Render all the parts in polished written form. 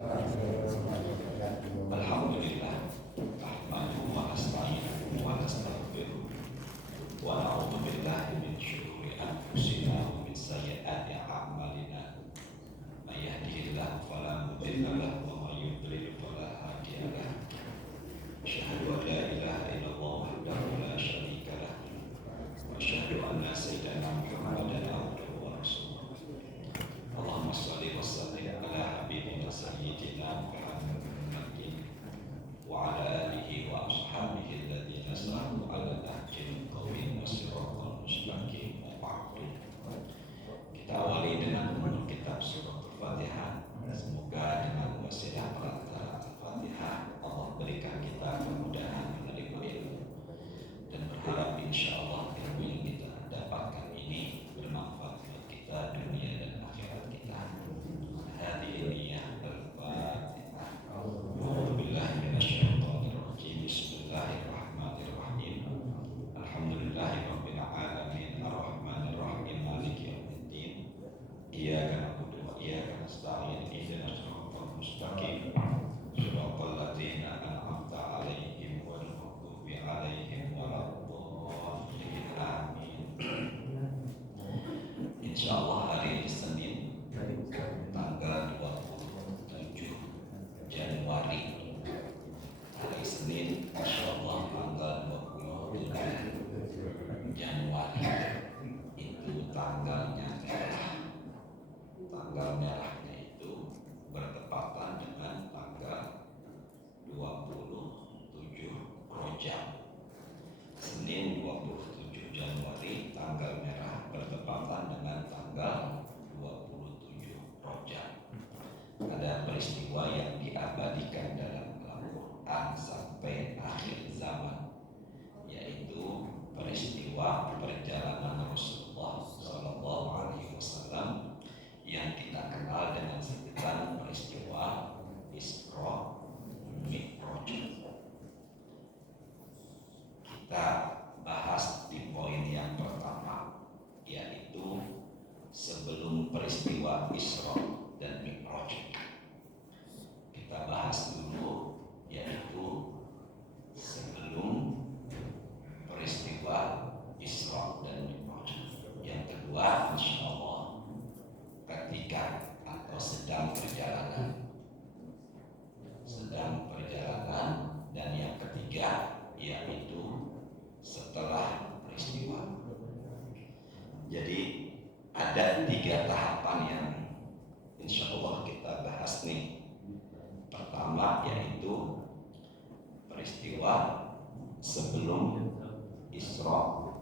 Alhamdulillah, nahmaduhu wa nasta'inuhu wa nastaghfiruh wa na'udzu billahi min syururi anfusina wa min sayyiati a'malina. May yahdihillahu fala mudilla lahu wa may yudlil fala hadiya lahu. Asyhadu an la ilaha illallah wahdahu la syarika lahu wa asyhadu anna sayyidana Muhammadan abduhu wa rasuluh. Allahumma shalli wa sallim ala habibina sayyidina Muhammadin wa ala alihi wa ashabihi alladhina sahabu ala nahjil qawmin wa siratal mustaqim wa ba'du. Kita awali dengan menurut kitab surat Al-Fatihah. Semoga dengan wasilah perantara Al-Fatihah Allah berikan kita kemudahan menerima ilmu, dan berharap insyaallah ilmu yang kita dapatkan ini bermanfaat buat kita dunia dan akhirat kita. Hadirin niyah al-Fatihah. A'udzu billahi minasyaitonir rajim. Bismillahirrahmanirrahim. Alhamdulillahirabbil alamin arrahmanir rahim maliki yaumiddin. Iyyaka na'budu wa iyyaka nasta'in. Ihdinas siratal mustaqim. Shiratal ladzina an'amta 'alaihim ghairil maghdubi 'alaihim waladdallin. Amin. Insyaallah hari Senin tanggal 27 Januari, hari Senin insyaallah tanggal 27 Januari itu tanggalnya merah. Tanggal merahnya itu bertepatan dengan tanggal 27 Rajab. Senin 27 Januari tanggal merah bertepatan dengan tanggal 27 Rajab. Ada peristiwa yang diabadikan dalam Al-Quran sampai akhir zaman, yaitu peristiwa perjalanan Rasulullah Sallallahu Alaihi Wasallam yang kita kenal dengan sebutan peristiwa Isra Mi'raj. Kita bahas di poin yang pertama, yaitu sebelum peristiwa Isra dan Mi'raj. Kita bahas dulu, yaitu sebelum peristiwa Isra dan Mi'raj. Yang kedua, insyaallah ketika atau sedang perjalanan. Dan yang ketiga yaitu setelah peristiwa. Jadi ada 3 tahapan yang insyaallah kita bahas nih. Pertama yaitu peristiwa sebelum Isra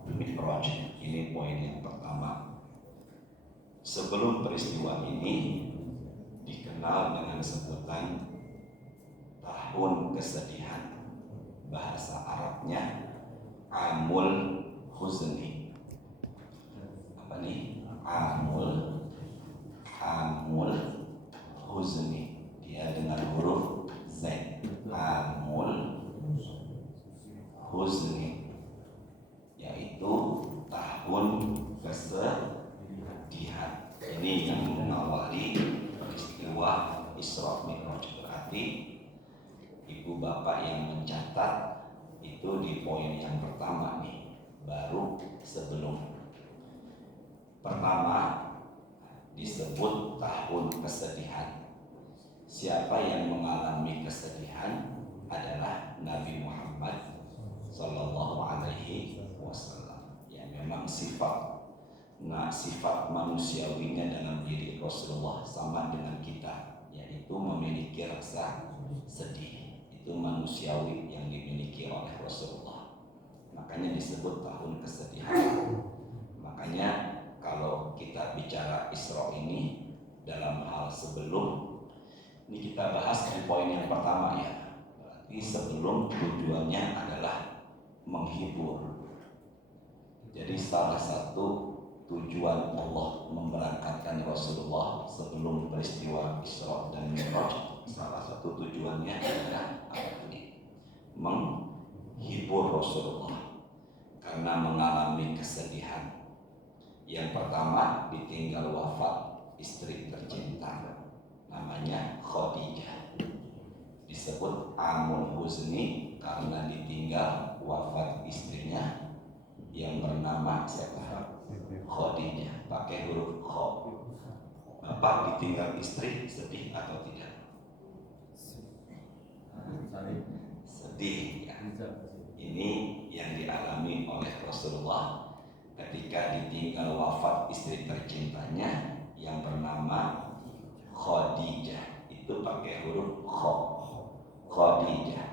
Mi'raj. Ini poin yang pertama. Sebelum peristiwa ini dikenal dengan sebutan tahun kesedihan. Bahasa Arabnya Amul Huzni. Apa nih? Amul Huzni. Dia dengan huruf Z. Amul Huzni, yaitu tahun kesedihan. Ini yang mengawali peristiwa Isra Mi'raj. Berarti ibu bapak yang mencatat itu di poin yang pertama nih, baru sebelum. Pertama disebut tahun kesedihan. Siapa yang mengalami kesedihan adalah Nabi Muhammad Sallallahu Alaihi Wasallam. Ya, memang sifat manusiawinya dalam diri Rasulullah sama dengan kita, yaitu memiliki rasa sedih. Itu manusiawi yang dimiliki oleh Rasulullah. Makanya disebut tahun kesedihan. Makanya kalau kita bicara Isra ini dalam hal sebelum, ini kita bahas di poin yang pertama ya. Berarti sebelum tujuannya adalah menghibur. Jadi salah satu tujuan Allah memberangkatkan Rasulullah sebelum peristiwa Isra dan Mi'raj, salah satu tujuannya adalah apa ini? Menghibur Rasulullah karena mengalami kesedihan. Yang pertama, ditinggal wafat istri tercinta namanya Khadijah. disebut amul huzni karena ditinggal wafat istrinya yang bernama siapa? Khadijah, pakai huruf kha. Bapak ditinggal istri sedih atau tidak? Sedih ya. Ini yang dialami oleh Rasulullah ketika ditinggal wafat istri tercintanya yang bernama Khadijah. Itu pakai huruf kha. Khadijah.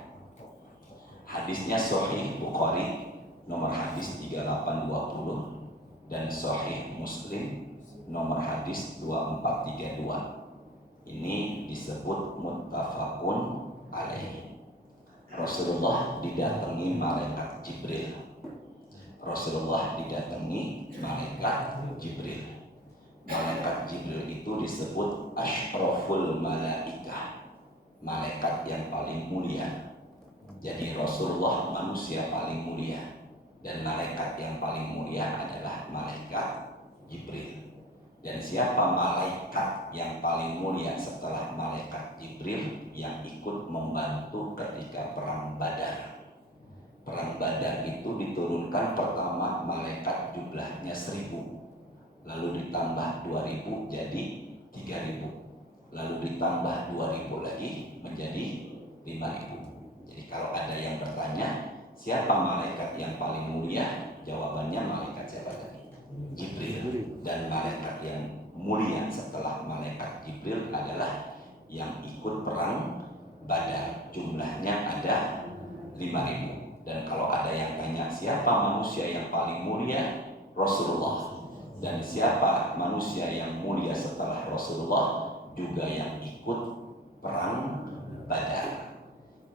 Hadisnya Sahih Bukhari nomor hadis 3820 dan Sahih Muslim nomor hadis 2432. Ini disebut muttafaqun alaih. Rasulullah didatangi malaikat Jibril. Rasulullah didatangi malaikat Jibril. Malaikat Jibril itu disebut asyraful malaikah, malaikat yang paling mulia. Jadi Rasulullah manusia paling mulia dan malaikat yang paling mulia adalah malaikat Jibril. Dan siapa malaikat yang paling mulia setelah malaikat Jibril yang ikut membantu ketika perang Badar? Perang Badar itu diturunkan pertama malaikat jumlahnya 1000, lalu ditambah 2000 jadi 3000, lalu ditambah 2000 lagi menjadi 5000. Jadi kalau ada yang bertanya siapa malaikat yang paling mulia, jawabannya malaikat siapa tadi? Jibril. Dan malaikat yang mulia setelah malaikat Jibril adalah yang ikut perang Badar, jumlahnya ada 5000. Dan kalau ada yang tanya siapa manusia yang paling mulia, Rasulullah. Dan siapa manusia yang mulia setelah Rasulullah, juga yang ikut perang Badar.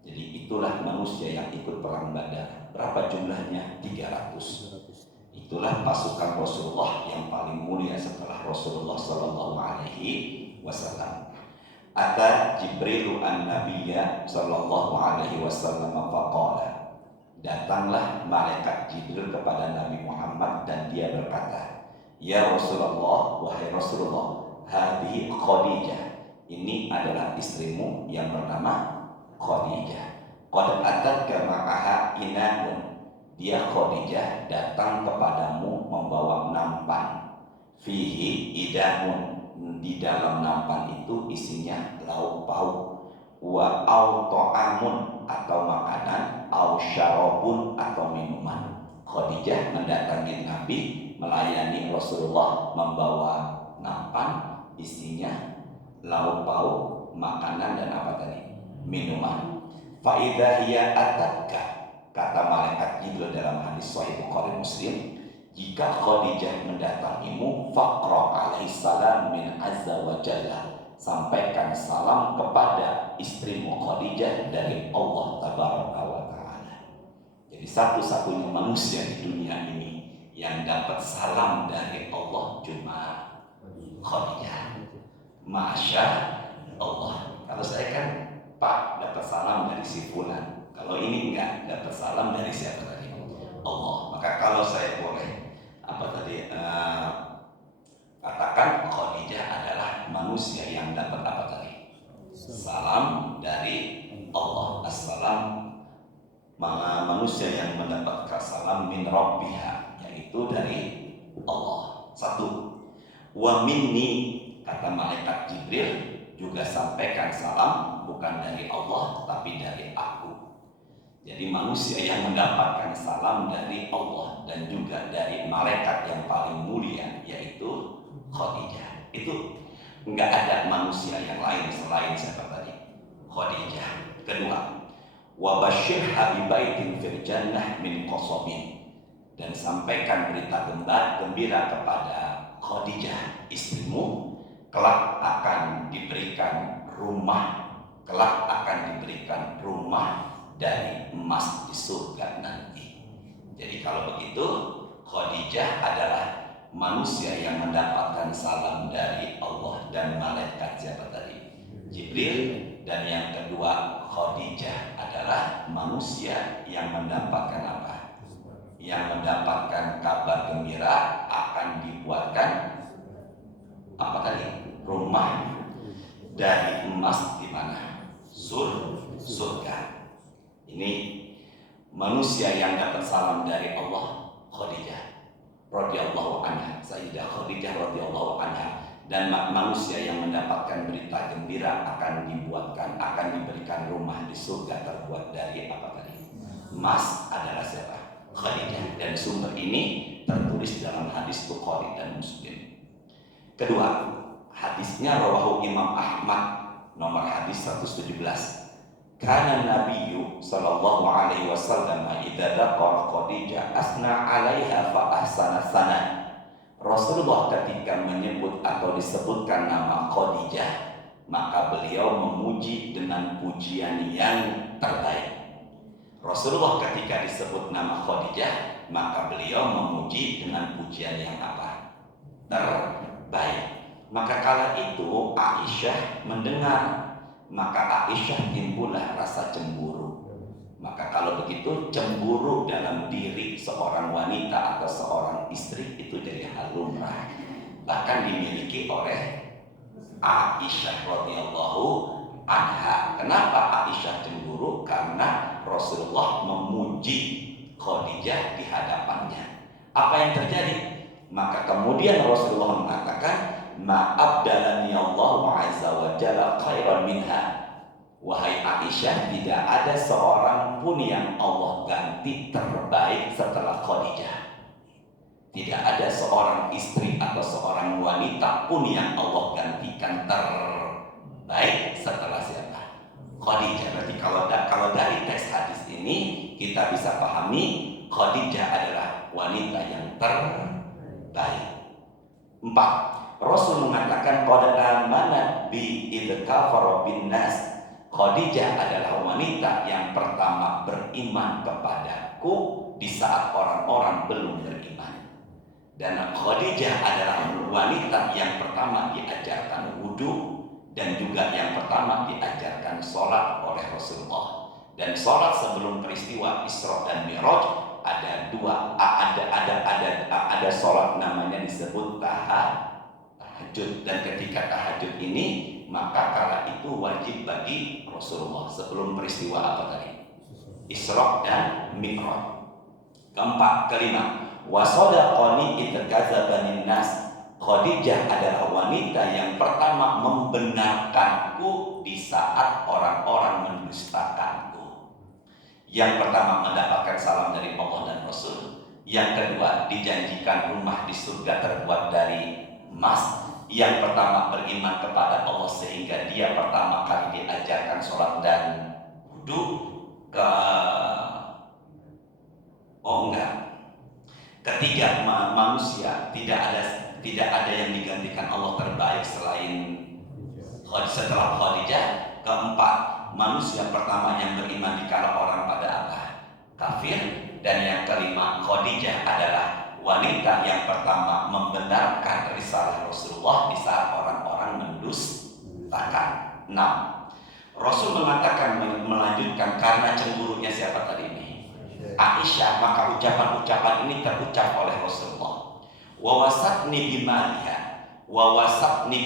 Jadi itulah manusia yang ikut perang Badar. Berapa jumlahnya? 300. Itulah pasukan Rasulullah yang paling mulia setelah Rasulullah sallallahu alaihi wasallam. Ata Jibrilu an-Nabiyya sallallahu alaihi wasallam faqala. Datanglah malaikat Jibril kepada Nabi Muhammad dan dia berkata, "Ya Rasulullah, wahai Rasulullah, hadhihi Khadijah. Ini adalah istrimu yang bernama Khadijah. Qad atatka ma'aha inanun. Dia Khadijah datang kepadamu membawa nampan. Fihi idamun. Di dalam nampan itu isinya lauk pauk. Wa au ta'amun atau makanan, au syarabun atau minuman. Khadijah mendatangi Nabi, melayani Rasulullah membawa nampan, isinya lauk pauk, makanan dan apa tadi? Minuman. Fa idza hiya atatka. Kata malaikat Jibril dalam hadis Sahih Bukhari Muslim, jika Khadijah mendatangimu, faqra alaihi salam min azza wa jalla. Sampaikan salam kepada istrimu Khadijah dari Allah tabaraka wa ta'ala. Jadi satu-satunya manusia di dunia ini yang dapat salam dari Allah cuma Khadijah. Masya Allah. Kalau saya kan Pak dapat salam dari si fulan. Kalau ini enggak, dapat salam dari siapa tadi? Allah. Maka kalau saya boleh katakan Khadijah adalah manusia yang dapat apa tadi? Salam dari Allah. Assalam, manusia yang mendapatkan salam min rabbiha, yaitu dari Allah. Satu. Wa minni, kata malaikat Jibril, juga sampaikan salam bukan dari Allah tapi dari aku. Jadi manusia yang mendapatkan salam dari Allah dan juga dari malaikat yang paling mulia yaitu Khadijah. Itu enggak ada manusia yang lain selain siapa tadi? Khadijah. Kedua, wa basyir habibaitin fil jannah min qasabin. Dan sampaikan berita gembira kepada Khadijah istrimu, kelak akan diberikan rumah, dari emas di surga nanti. Jadi kalau begitu, Khadijah adalah manusia yang mendapatkan salam dari Allah dan malaikat siapa tadi? Jibril. Dan yang kedua, Khadijah adalah manusia yang mendapatkan apa? Yang mendapatkan kabar gembira akan dibuatkan apa tadi? Rumah dari emas di mana? surga. Ini manusia yang dapat salam dari Allah, Khadijah radhiyallahu anha, Sayyidah Khadijah radhiyallahu anha. Dan manusia yang mendapatkan berita gembira akan diberikan rumah di surga terbuat dari apa tadi? Emas adalah siapa? Khadijah. Dan sumber ini tertulis dalam hadis Bukhari dan Muslim. Kedua, hadisnya rawahu Imam Ahmad nomor hadis 117. Kana Nabiyyu sallallahu alaihi wasallam idza dzakara Khadijah asna 'alaiha fa ahsana sanad. Rasulullah ketika menyebut atau disebutkan nama Khadijah, maka beliau memuji dengan pujian yang terbaik. Rasulullah ketika disebut nama Khadijah, maka beliau memuji dengan pujian yang apa? Terbaik. Maka kala itu Aisyah mendengar, maka Aisyah timbullah rasa cemburu. Maka kalau begitu cemburu dalam diri seorang wanita atau seorang istri itu jadi hal lumrah, bahkan dimiliki oleh Aisyah radhiyallahu anha. Kenapa Aisyah cemburu? Karena Rasulullah memuji Khadijah di hadapannya. Apa yang terjadi? Maka kemudian Rasulullah mengatakan, "Ma'abdalani Allah azza wa jalla khairan minha." Wahai Aisyah, tidak ada seorang pun yang Allah ganti terbaik setelah Khadijah. Tidak ada seorang istri atau seorang wanita pun yang Allah gantikan terbaik setelah siapa? Khadijah. Berarti kalau dari teks hadis ini kita bisa pahami Khadijah adalah wanita yang terbaik. 4. Rasul mengatakan qad amanat bi idh kafara bin nas. Khadijah adalah wanita yang pertama beriman kepadaku di saat orang-orang belum beriman. Dan Khadijah adalah wanita yang pertama diajarkan wudhu dan juga yang pertama diajarkan sholat oleh Rasulullah. Dan sholat sebelum peristiwa Isra dan Mi'raj ada dua, ada sholat namanya disebut tahajud. Dan ketika tahajud ini maka kala itu wajib bagi Rasulullah sebelum peristiwa apa tadi? Isra dan Mi'raj. Kelima, wasadaqani idh kadzabani nas. Khadijah adalah wanita yang pertama membenarkanku di saat orang-orang mendustakanku. Yang pertama mendapatkan salam dari Allah dan Rasul. Yang kedua dijanjikan rumah di surga terbuat dari emas. Yang pertama beriman kepada Allah sehingga dia pertama kali diajarkan sholat dan wudhu. Ketiga, manusia tidak ada yang digantikan Allah terbaik setelah Khadijah. Keempat, manusia pertama yang beriman dikala orang pada apa? Kafir. Dan yang kelima, Khadijah adalah wanita yang pertama membenarkan risalah Rasulullah di saat orang-orang mendustakan. 6. Rasul mengatakan melanjutkan karena cemburunya siapa tadi ini? Aisyah, maka ucapan-ucapan ini terucap oleh Rasulullah. Wa wasatni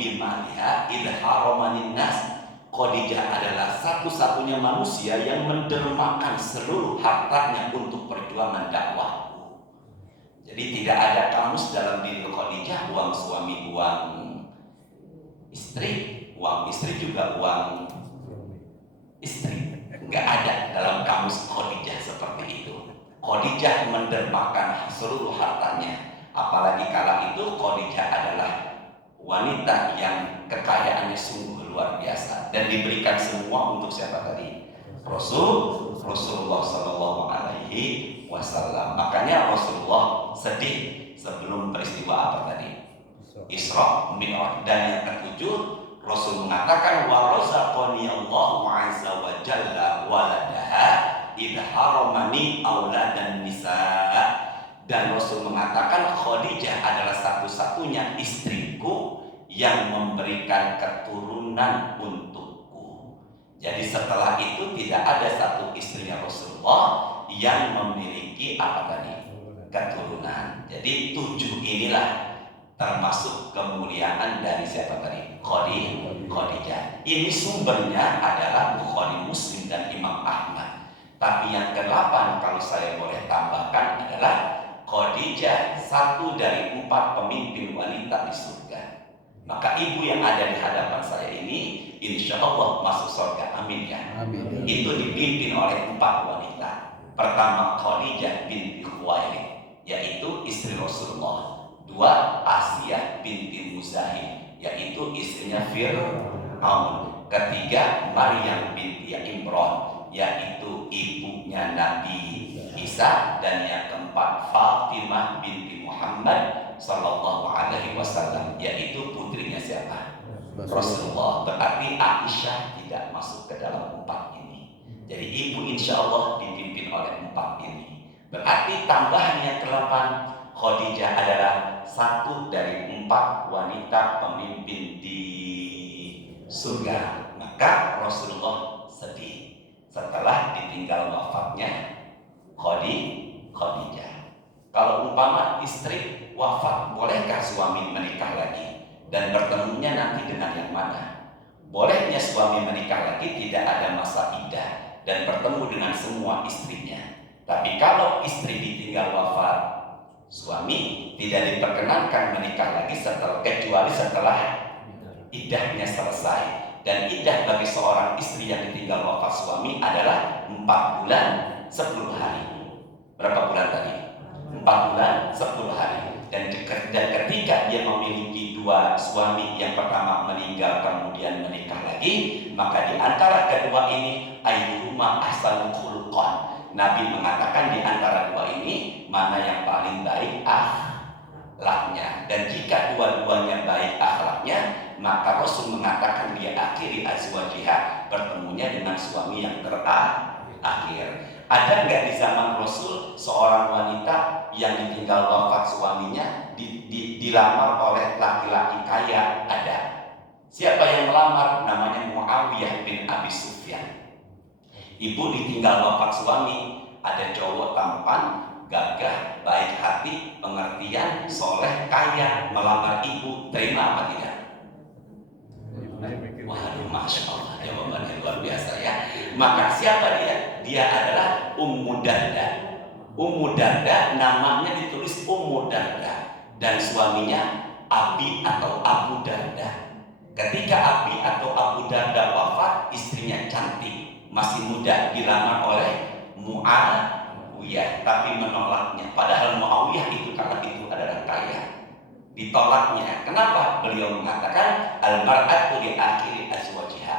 bimaliha idh haramanin nas. Khadijah adalah satu-satunya manusia yang mendermakan seluruh hartanya untuk perjuangan dakwah. Jadi tidak ada kamus dalam diri Khadijah uang suami, uang istri, uang istri juga uang istri. Enggak ada dalam kamus Khadijah seperti itu. Khadijah mendermakan seluruh hartanya. Apalagi kala itu Khadijah adalah wanita yang kekayaannya sungguh luar biasa dan diberikan semua untuk siapa tadi? Rasulullah Shallallahu Alaihi Wasallam. Makanya Rasulullah sedih sebelum peristiwa apa tadi? Isra Mi'raj. Dan yang ketujuh, Rasul mengatakan wa razaqani Allahu azza wa jalla waladaha idh haramani auladan nisa. Dan Rasul mengatakan Khadijah adalah satu-satunya istriku yang memberikan keturunan untukku. Jadi setelah itu tidak ada satu istrinya Rasulullah yang memiliki apa tadi? Keturunan. Jadi 7 inilah termasuk kemuliaan dari siapa tadi? Khadijah. Ini sumbernya adalah Bukhari Tapi yang ke-8 kalau saya boleh tambahkan adalah Khadijah satu dari 4 pemimpin wanita di surga. Maka ibu yang ada di hadapan saya ini insya Allah masuk surga, amin ya. Amin. Itu dipimpin oleh 4 wanita. Pertama Khadijah binti Khuwailid, yaitu istri Rasulullah. 2 Asiyah binti Muzahim, yaitu istrinya Fir'aun. Ketiga Maryam binti Imran, yaitu ibunya Nabi Isa. Dan yang keempat Fatimah binti Muhammad Sallallahu Alaihi Wasallam, yaitu putrinya siapa? Rasulullah. Berarti Aisyah tidak masuk ke dalam 4 ini. Jadi ibu insya Allah dipimpin oleh 4 ini. Berarti tambahannya ke-8, Khadijah adalah satu dari 4 wanita pemimpin di surga. Maka Rasulullah sedih setelah ditinggal wafatnya Khadijah. Kalau umpama istri wafat, bolehkah suami menikah lagi? Dan bertemunya nanti dengan yang mana? Bolehnya suami menikah lagi tidak ada masa iddah dan bertemu dengan semua istrinya. Tapi kalau istri ditinggal wafat, suami tidak diperkenankan menikah lagi kecuali setelah iddahnya selesai. Dan iddah bagi seorang istri yang ditinggal wafat suami adalah 4 bulan 10 hari. Berapa bulan tadi? 4 bulan 10 hari. Dan ketika dia memiliki 2 suami, yang pertama meninggal kemudian menikah lagi, maka di antara kedua ini ayyuhuma ahsanu khuluqan, Nabi mengatakan di antara 2 ini mana yang paling baik akhlaknya. Dan jika dua-duanya baik akhlaknya, maka Rasul mengatakan dia akhiri azwajiha, bertemunya dengan suami yang terakhir. Ada nggak di zaman Rasul seorang wanita yang ditinggal wafat suaminya dilamar oleh laki-laki kaya? Ada. Siapa yang melamar? Namanya Muawiyah bin Abi Sufyan. Ibu ditinggal wafat suami, ada cowok tampan, gagah, baik hati, pengertian, soleh, kaya, melamar ibu, terima apa tidak? Waduh, Masya Allah, jawabannya luar biasa ya. Maka siapa dia? Dia adalah Ummu Darda. Ummu Darda, namanya ditulis Ummu Darda, dan suaminya Abi atau Abu Darda. Ketika Abi atau Abu Darda wafat, istrinya cantik, masih muda, dilamar oleh Muawiyah, tapi menolaknya. Padahal Muawiyah itu kala itu adalah kaya. Ditolaknya. Kenapa? Beliau mengatakan al-mar'atu li akhiri azwajiha,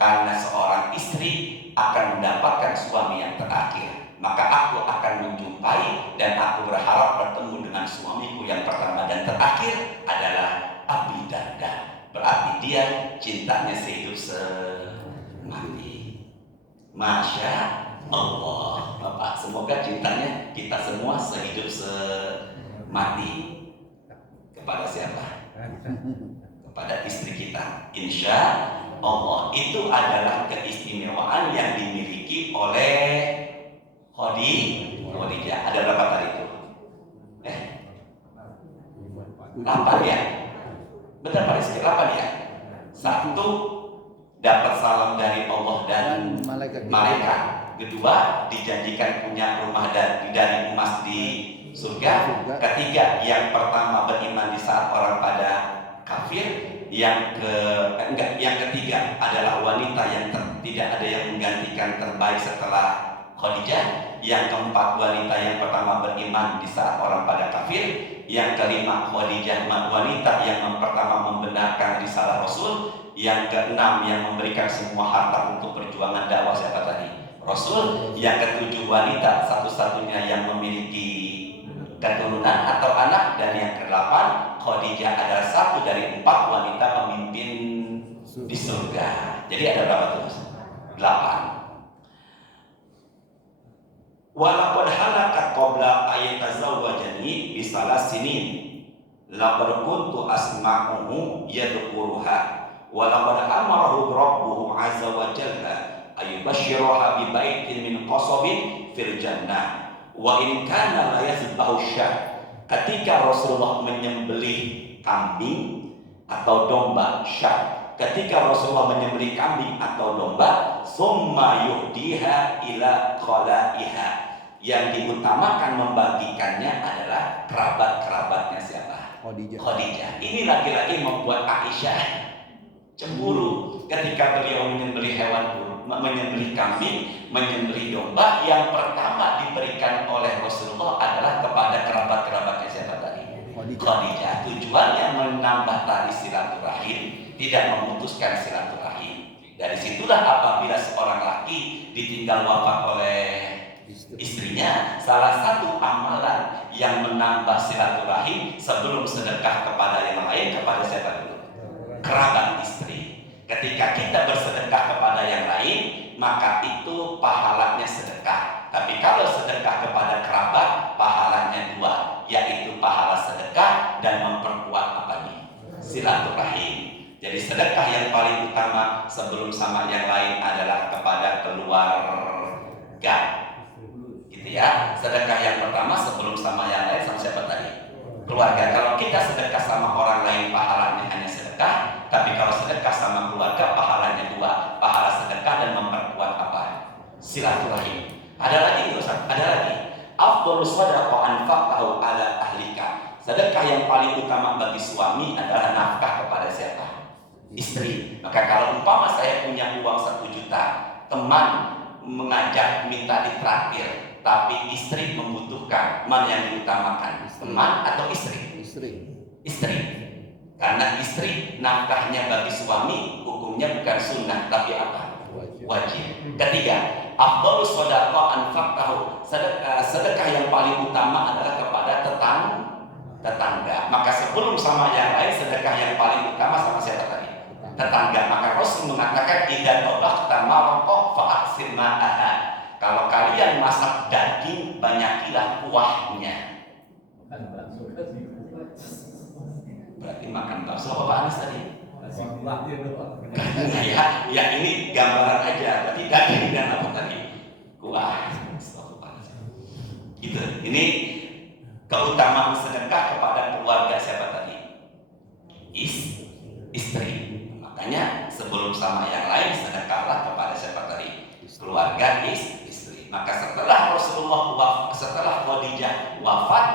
karena seorang istri akan mendapatkan suami yang terakhir, maka aku akan menjumpai dan aku berharap bertemu dengan suamiku yang pertama dan terakhir adalah Abi Darda. Berarti dia cintanya sehidup semati. Masya Allah, Bapak, semoga cintanya kita semua sehidup semati. Kepada siapa? Kepada istri kita. Insya Allah. Itu adalah keistimewaan yang dimiliki oleh Khadijah. Ada berapa tadi itu? 8 ya? Benar Pak Rizky, 8 ya? 1 dapat salam dari Allah dan malaikat. Kedua, dijanjikan punya rumah dari emas di surga. Ketiga, yang pertama beriman di saat orang pada kafir. Yang ketiga adalah wanita yang tidak ada yang menggantikan terbaik setelah Khadijah. Yang keempat, wanita yang pertama beriman di saat orang pada kafir. Yang kelima, Khadijah, wanita yang pertama membenarkan risalah Rasul. Yang keenam, yang memberikan semua harta untuk perjuangan dakwah siapa tadi? Rasul. Yang ketujuh, wanita satu-satunya yang memiliki keturunan atau anak. Dan yang ke-8, Khadijah adalah satu dari 4 wanita pemimpin di surga. Jadi ada berapa tuh? 8. Walaqad halakat qabla ayatazawwajani bisalas sinin laqad kuntu asma'uhu yadhkuruha wa laqad amarahu rabbuhu azza wa jalla ayubashshiraha bi baitin min qasabin fil jannah wa in kana la yasbahu syah. Ketika Rasulullah menyembelih kambing atau domba syah, ketika Rasulullah menyembelih kambing atau domba, summa thumma yuhdiha ila khalaiha. Yang diutamakan membagikannya adalah kerabat-kerabatnya siapa? Khadijah. Ini lagi-lagi membuat Aisyah cemburu ketika beliau menyembelih hewan kurban, menyembelih kambing, menyembelih domba. Yang pertama diberikan oleh Rasulullah adalah kepada kerabat-kerabatnya siapa tadi? Khadijah. Tujuannya menambah tali silaturahim, tidak memutuskan silaturahim. Dari situlah apabila seorang laki ditinggal wafat oleh istrinya, salah satu amalan yang menambah silaturahim sebelum sedekah kepada yang lain, kepada siapa dulu? Kerabat istri. Ketika kita bersedekah kepada yang lain, maka itu pahalanya sedekah. Tapi kalau sedekah kepada kerabat, pahalanya dua, yaitu pahala sedekah dan memperkuat apa nih? Silaturahim. Jadi sedekah yang paling utama sebelum sama yang lain adalah kepada keluarga. Gitu ya. Sedekah yang pertama sebelum sama yang lain sama siapa tadi? Keluarga. Kalau kita sedekah sama orang lain, pahalanya hanya sedekah. Tapi kalau sedekah sama keluarga, pahalanya dua, pahala sedekah dan memperkuat apa? Silaturahim. Ada lagi Ustaz? Ada lagi. Afdhalus shadaqah anfaqtahu ala ahlika. Sedekah yang paling utama bagi suami adalah nafkah kepada siapa? Istri. Maka kalau umpama saya punya uang 1 juta, teman mengajak minta ditraktir, tapi istri membutuhkan, mana yang diutamakan? Teman atau istri? Istri. Karena istri nafkahnya bagi suami hukumnya bukan sunnah tapi apa? Wajib. Ketiga, afdhalus shadaqah anfaqtahu. Sedekah yang paling utama adalah kepada tetangga. Maka sebelum sama yang lain, sedekah yang paling utama sama siapa tadi? Tetangga. Maka Rasul mengatakan idza tabaqta maraqah fa'aksir ma'aha. Kalau kalian masak daging, banyakilah kuahnya. Berarti makan bakso apa Anas tadi? Ya ini gambaran aja. Berarti daging dan apa tadi? Kuah. Gitu. Ini keutamaan sedekah kepada keluarga siapa tadi? Istri. Makanya sebelum sama yang lain, sedekahlah kepada siapa tadi? Keluarga istri. Maka setelah setelah Khadijah wafat,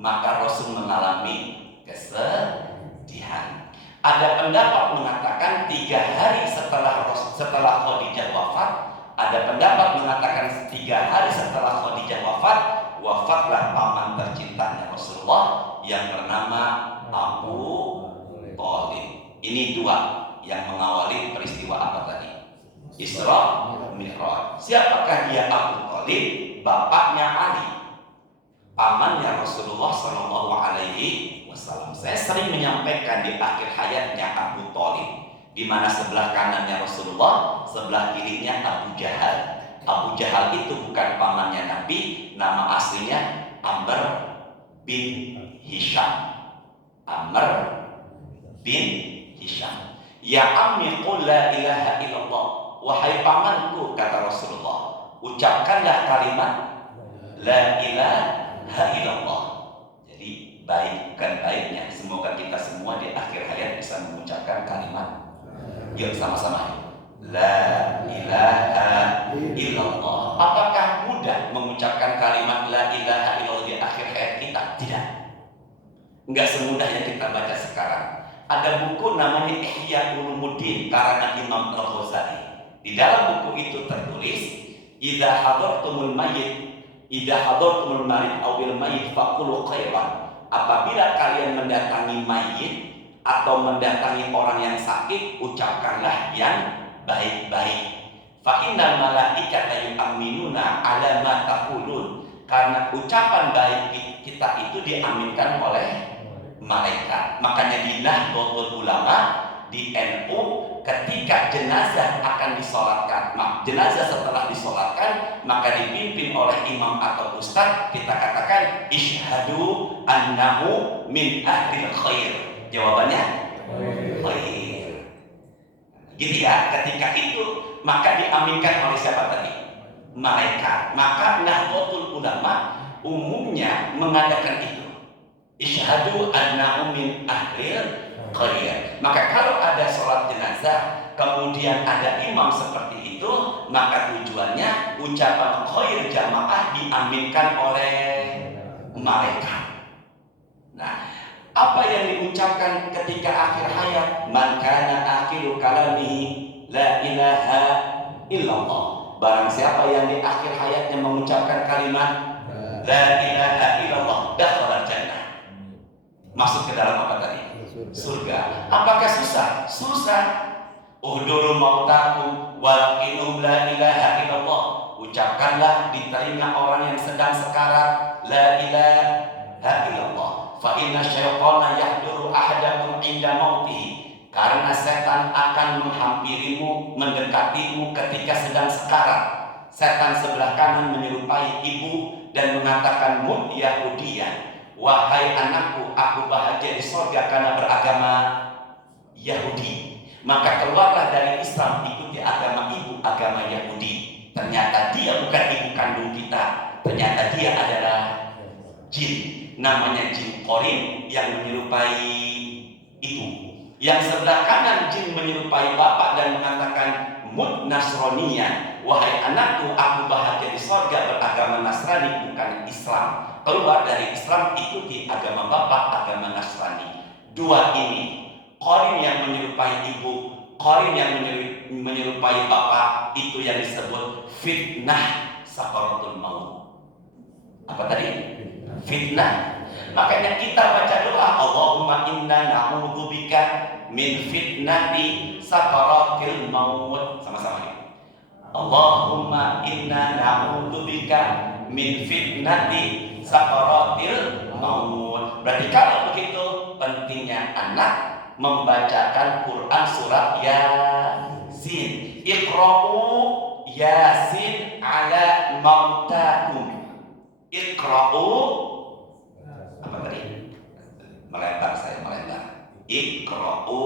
maka Rasul mengalami kesedihan. Ada pendapat mengatakan 3 hari setelah Khadijah wafat. Ada pendapat mengatakan 3 hari setelah Khadijah wafat, wafatlah paman tercintanya Rasulullah yang bernama Abu Thalib. Ini 2 yang mengawali peristiwa apa tadi? Isra Mi'raj. Siapakah dia Abu Thalib? Bapaknya Ali, pamannya Rasulullah Shallallahu Alaihi Wasallam. Saya sering menyampaikan di akhir hayatnya Abu Thalib, di mana sebelah kanannya Rasulullah, sebelah kirinya Abu Jahal. Abu Jahal itu bukan pamannya Nabi, nama aslinya Amr bin Hisham. Amr bin Hisham. Ya ammi qul la ilaha illallah. Wahai pamanku, kata Rasulullah, ucapkanlah kalimat la ilaha illallah. Jadi baik bukan baiknya, semoga kita semua di akhir hayat bisa mengucapkan kalimat. Yuk sama-sama. La ilaha illallah. Apakah mudah mengucapkan kalimat la ilaha illallah di akhir hayat kita? Tidak. Enggak semudah yang kita baca sekarang. Ada buku namanya Ihya Ulumuddin karangan Imam Al-Ghazali. Di dalam buku itu tertulis, idza hadartumul mayyit, idza hadartumul marid aw bil mayyit faqulu khairan. Apabila kalian mendatangi mayit atau mendatangi orang yang sakit, ucapkanlah yang baik-baik. Fa innal malaikata yu'minuna 'ala ma taqulun. Karena ucapan baik kita itu diaminkan oleh malaikat. Makanya di Nahdlatul Ulama, di NU, ketika jenazah akan disolatkan, jenazah setelah disolatkan, maka dipimpin oleh imam atau ustaz, kita katakan isyhadu annahu min ahlil khair. Jawabannya khair. Gitu ya. Ketika itu maka diaminkan oleh siapa tadi? Malaikat. Maka Nahdlatul Ulama umumnya mengadakan itu, isyhadu annahu min ahlil khair. Maka kalau ada sholat jenazah kemudian ada imam seperti itu, maka tujuannya ucapan khair jamaah diaminkan oleh malaikat. Nah, apa yang diucapkan ketika akhir hayat? Man kana akhiru kalamihi la ilaha illallah. Barang siapa yang di akhir hayatnya mengucapkan kalimat la ilaha illallah, dakhala jannah. Masuk ke dalam apa tadi? Surga. Apakah susah? Susah. Uhduru mautakum walqinum la ilaha illallah. Ucapkanlah di telinga orang yang sedang sekarat la ilaha illallah. Fa inna syaitana yahduru ahadakum inda mautihi. Karena setan akan menghampirimu, mendekatimu ketika sedang sekarat. Setan sebelah kanan menyerupai ibu dan mengatakan mut Yahudiyan. Wahai anakku, aku bahagia di surga karena beragama Yahudi. Maka keluarlah dari Islam, ikuti agama ibu, agama Yahudi. Ternyata dia bukan ibu kandung kita. Ternyata dia adalah jin. Namanya jin Qorin yang menyerupai ibu. Yang sebelah kanan jin menyerupai bapak dan mengatakan mut Nasroniyan. Wahai anakku, aku bahagia di surga beragama Nasrani, bukan Islam. Keluar dari Islam, ikuti agama bapak, agama Nasrani. Dua ini, Qorin yang menyerupai ibu, Qorin yang menyerupai bapak, itu yang disebut fitnah sakaratul maut. Apa tadi? Fitnah. Makanya kita baca doa, Allahumma inna na'udzubika min fitnati sakaratil maut. Sama-sama nih. Allahumma inna na'udzubika min fitnati sakaratil maut. Berarti kalau begitu pentingnya anak membacakan Quran surat Yasin. Iqra'u Yasin ala mautakum. Iqra'u apa tadi? Melebar saya melebar. Iqra'u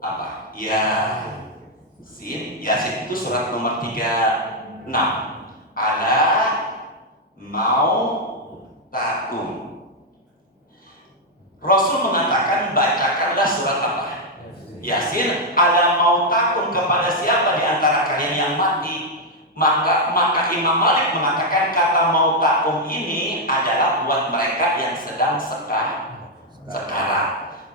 apa? Yasin. Yasin itu surat nomor 36. Ala mautakum. Rasul mengatakan bacakanlah surat apa? Yasin ala mautakum, kepada siapa di antara kalian yang mati. Maka Imam Malik mengatakan kata mautakum ini adalah buat mereka yang sedang sekarang.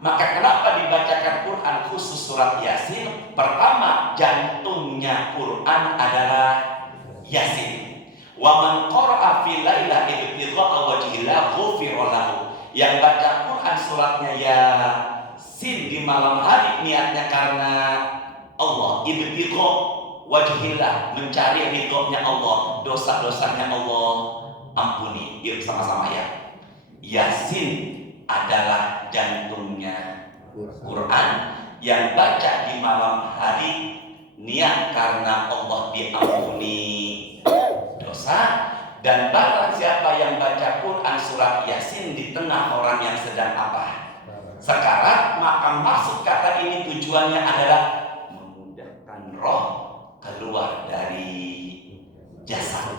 Maka kenapa dibacakan Quran khusus surat Yasin? Pertama, jantungnya Quran adalah Yasin. Wa man qara'a fi lailah ibtigha'a wajhillah ghufira lahu. Yang baca Quran suratnya Yasin di malam hari niatnya karena Allah, ibtigha wajhillah, mencari ridhonya Allah, dosa-dosanya Allah ampuni. Yuk sama-sama ya. Yasin adalah jantungnya Quran, yang baca di malam hari niat karena Allah diampuni dosa. Dan barang siapa yang baca Quran surat Yasin di tengah orang yang sedang apa? Sekarat, maka maksud kata ini tujuannya adalah memudahkan roh keluar dari jasad.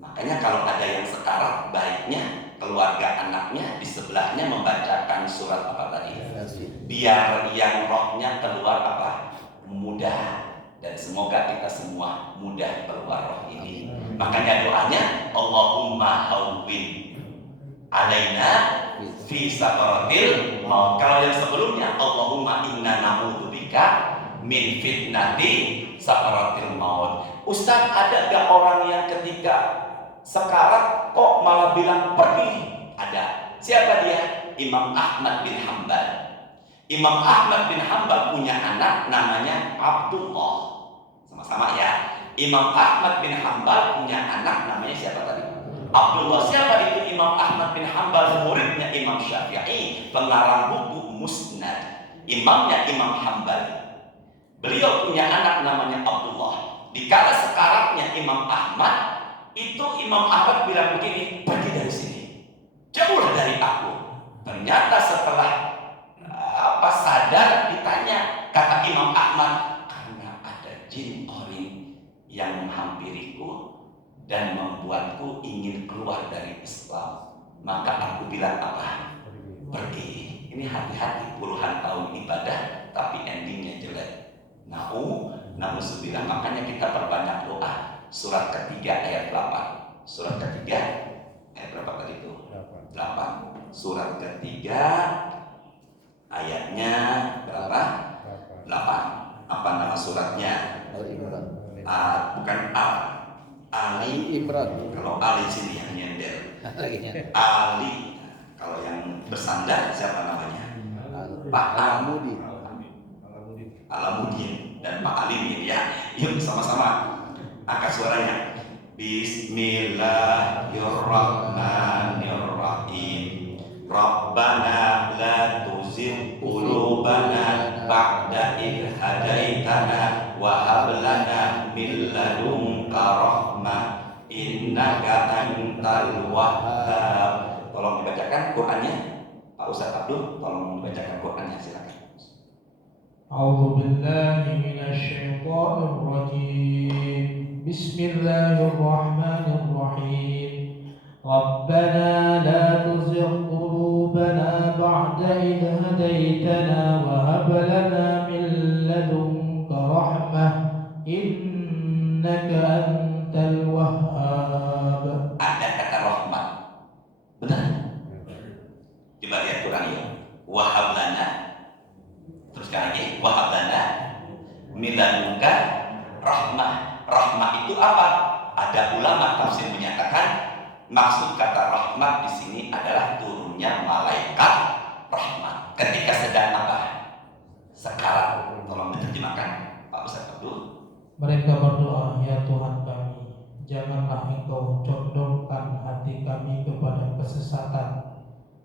Makanya kalau ada yang sekarat, baiknya keluarga anaknya di sebelahnya membacakan surat apa tadi? Biar yang rohnya keluar apa? Mudah. Dan semoga kita semua mudah keluar roh ini. Makanya doanya Allahumma hawwin alaina fi sakaratil maut. Kalau yang sebelumnya Allahumma inna na'udzubika min fitnati sakaratil maut. Ustaz, ada gak orang yang ketika sekarat kok malah bilang pergi? Ada. Siapa dia? Imam Ahmad bin Hanbal. Imam Ahmad bin Hanbal punya anak namanya Abdullah. Sama-sama ya. Imam Ahmad bin Hanbal punya anak namanya siapa tadi? Abdullah. Siapa itu Imam Ahmad bin Hanbal? Muridnya Imam Syafi'i, pengarang buku Musnad. Imamnya Imam Hanbal. Beliau punya anak namanya Abdullah. Dikala sekaratnya Imam Ahmad, itu Imam Ahmad bilang begini, pergi dari sini, jauhlah dari aku. Ternyata setelah sadar ditanya, kata Imam Ahmad, karena ada jin Qorin yang menghampiriku dan membuatku ingin keluar dari Islam, maka aku bilang apa? Pergi. Ini hati-hati, puluhan tahun ibadah tapi endingnya jelek. Nauzubillah. Makanya kita perbanyak doa. Surat ketiga ayat 8. Surat ketiga ayat berapa tadi itu? 8. Surat ketiga ayatnya berapa? 8. Apa nama suratnya? Bukan Ali Imran. Kalau Ali sini yang nyender. Ali. Kalau yang bersandar siapa namanya? Pak Alamudin dan Pak Alim ya. Yuk sama-sama angkat suaranya. Bismillahirrahmanirrahim. Rabbana la tuzigh qulubana ba'da idh hadaitana wa hab lana min ladunka rahmah innaka antal wahhab. Tolong dibacakan Qur'annya. Pak Ustaz Abdul, tolong dibacakan Qur'annya, silakan. A'udzu billahi minasy syaithanir rajim. Bismillahirrahmanirrahim. Rabbana la tuzigh qulubana ba'da idh hadaitana wa hab lana min ladunka rahmah innaka antal wahhab. Ada kata rahmat. Benar? Coba lihat Quran ya. Wahab lana. Teruskan lagi. Wahab lana min ladunka rahmah. Rahmah itu apa? Ada ulama tafsir menyatakan maksud kata rahmat di sini adalah turunnya malaikat rahmat. Ketika sedang apa? Sekarat. Tolong diterjemahkan Pak Ustaz Abdul. Mereka berdoa, ya Tuhan kami, janganlah Engkau condongkan hati kami kepada kesesatan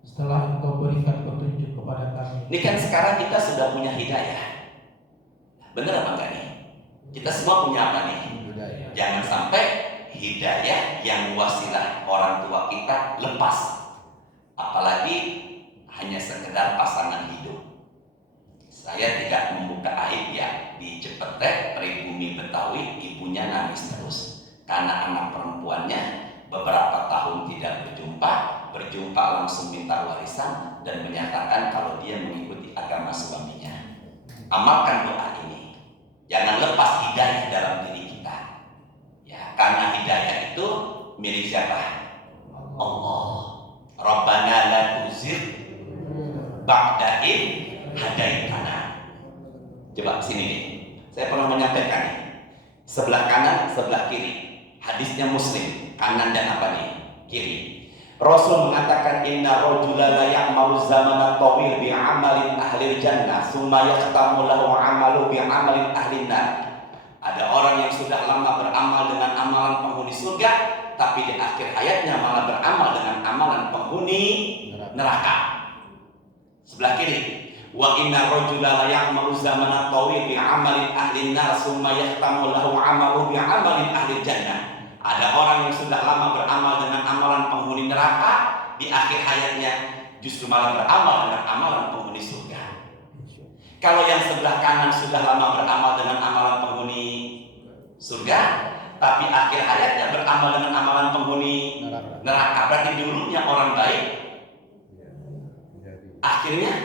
setelah Engkau berikan petunjuk kepada kami. Ini kan sekarang kita sudah punya hidayah. Benar apa enggak nih? Kita semua punya apa nih? Hidayah. Jangan sampai hidayah yang wasilah orang tua kita lepas. Apalagi hanya sekedar pasangan hidup. Saya tidak membuka aib ya, di Cepete, pribumi Betawi, ibunya nangis terus karena anak perempuannya beberapa tahun tidak berjumpa langsung minta warisan dan menyatakan kalau dia mengikuti agama suaminya. Amalkan doa ini. Jangan lepas hidayah dalam diri kita. Ya, karena hidayah itu milik siapa? Allah. Rabbana la tuzigh ba'da idh hadaitana. Coba sini nih. Saya pernah menyampaikan nih. Sebelah kanan, sebelah kiri. Hadisnya Muslim, kanan dan apa nih? Kiri. Rasul mengatakan inna rajula la ya'malu zamanan tawil bi amalin ahli jannah summa yaqtamu lahu amalu bi amalin ahli nar. Ada orang yang sudah lama beramal dengan amalan penghuni surga, tapi di akhir hayatnya malah beramal dengan amalan penghuni neraka. Sebelah kiri. Wa inna rajula la ya'malu zamanan tawil bi amalin ahli nar summa yaqtamu lahu amalu bi amalin ahli jannah. Ada orang yang sudah lama beramal dengan amalan penghuni neraka, di akhir hayatnya justru malah beramal dengan amalan penghuni surga. Kalau yang sebelah kanan sudah lama beramal dengan amalan penghuni surga, tapi akhir hayatnya beramal dengan amalan penghuni neraka, berarti dulunya orang baik, akhirnya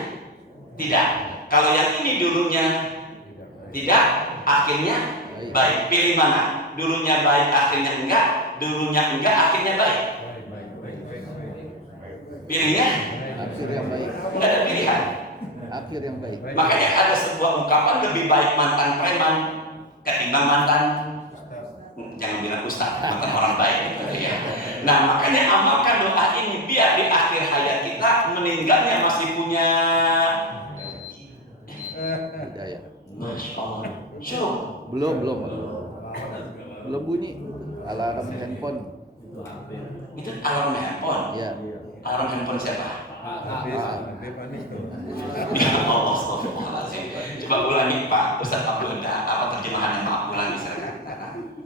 tidak. Kalau yang ini dulunya tidak, akhirnya baik. Pilih mana? Dulunya baik, akhirnya enggak. Dulunya enggak, akhirnya baik. Pilihnya akhir yang baik. enggak ada pilihan. Akhir yang baik. Makanya ada sebuah ungkapan lebih baik mantan preman ketimbang mantan, jangan bilang ustaz, mantan orang baik gitu ya. Nah makanya amalkan doa ini biar di akhir hayat kita meninggalnya masih punya Hidayah. Masya Allah. Syukur. Belum bunyi alarm handphone. Itu alarm handphone. Ya. Alarm handphone siapa? Ya Allah, astagfirullahaladzim. Coba ulangi Pak Ustaz Abdul, apa terjemahannya? Maaf, ulangi silakan.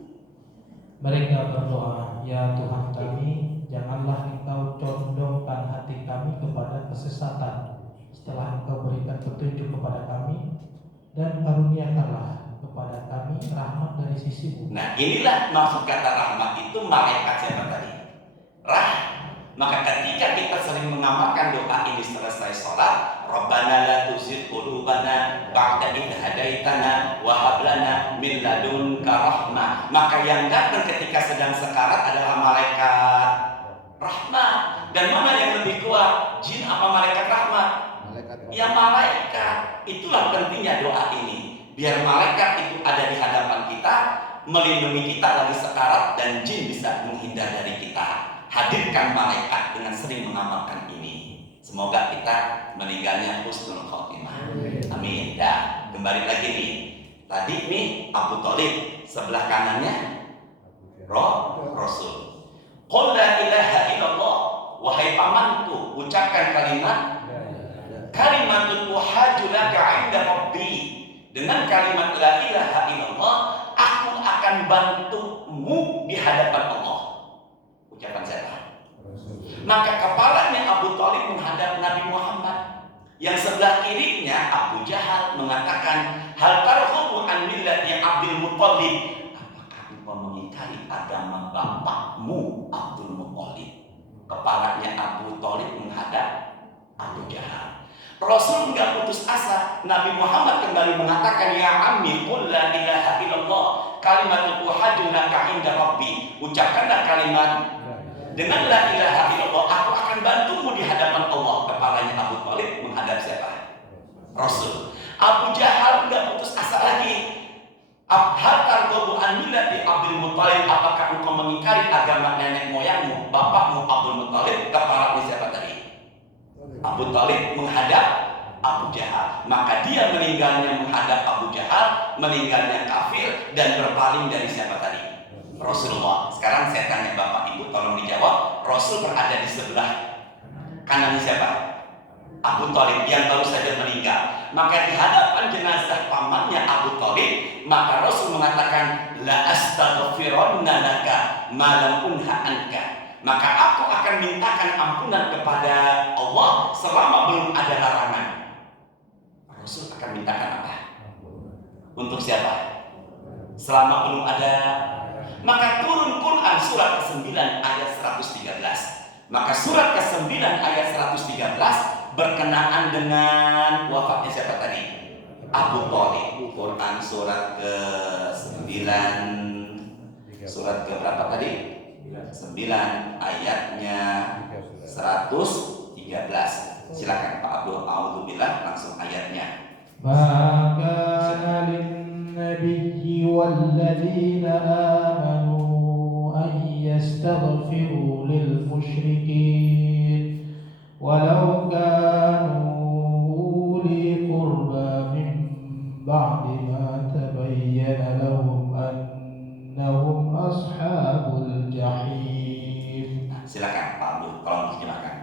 Mereka berdoa, ya Tuhan kami, janganlah Engkau condongkan hati kami kepada kesesatan setelah Engkau berikan petunjuk kepada kami, dan karuniakanlah kepada kami rahmat dari sisi-Mu. Nah inilah maksud kata rahmat itu, malaikat siapa tadi? Maka ketika kita sering mengamalkan doa ini selesai sholat, Rabbana la tuzigh qulubana ba'da idh hadaitana wa hab lana min ladunka rahmah. Maka yang datang ketika sedang sekarat adalah malaikat rahmat. Dan mana yang lebih kuat, jin apa malaikat rahmat? Ya malaikat. Itulah pentingnya doa ini, biar malaikat itu ada di hadapan kita, melindungi kita lagi sekarat, dan jin bisa menghindar dari kita. Hadirkan malaikat dengan sering mengamalkan ini. Semoga kita meninggalnya husnul khotimah. Amin. Dan kembali lagi nih, tadi nih Abu Thalib, sebelah kanannya Rasul. Qul la ilaha illallah, wahai pamanku, ucapkan kalimatul uhaju laka 'inda rabbi. Dengan kalimat la ilaha illallah, aku akan bantumu di hadapan Allah. Ucapan siapa? Maka kepalanya Abu Thalib menghadap Nabi Muhammad. Yang sebelah kirinya Abu Jahal mengatakan, hal targhabu an millati Abdul Muthalib. Apakah engkau mengingkari agama bapakmu Abdul Muthalib? Kepalanya Abu Thalib menghadap Abu Jahal. Rasul enggak putus asa. Nabi Muhammad kembali mengatakan, ya ammi qul la ilaha illallah kalimatul uhaju laka 'inda rabbi. Ucapkanlah kalimat dengan la ilaha illallah, aku akan bantumu di hadapan Allah. Kepalanya Abu Thalib menghadap siapa? Rasul. Abu Jahal enggak putus asa lagi. Hal targhabu an millati Abdul Muthalib, apakah engkau mengingkari agama nenek moyangmu, bapakmu Abdul Muthalib? Kepalanya siapa tadi? Abu Thalib menghadap Abu Jahal. Maka dia meninggalnya menghadap Abu Jahal, meninggalnya kafir, dan berpaling dari siapa tadi? Rasulullah. Sekarang saya tanya Bapak Ibu, tolong dijawab. Rasul berada di sebelah kanan siapa? Abu Thalib yang baru saja meninggal. Maka di hadapan jenazah pamannya Abu Thalib, maka Rasul mengatakan, la astaghfironna laka ma lam unha anka. Maka aku akan mintakan ampunan kepada Allah selama belum ada larangan. Rasul akan mintakan apa? Untuk siapa? Selama belum ada. Maka turun Quran surat ke-9 ayat 113. Maka surat ke-9 ayat 113 berkenaan dengan wafatnya siapa tadi? Abu Thalib. Quran surat ke-9, surat ke berapa tadi? 9 ayatnya 113. Silakan Pak Abdul. A'udzubillah, langsung ayatnya. Maka للنبي والذين آمنوا أن يستغفروا للمشركين ولو كانوا أولي قربى من بعد ما تبين لهم أنهم أصحاب الجحيم. Silakan Pak Abdul, tolong terjemahkan.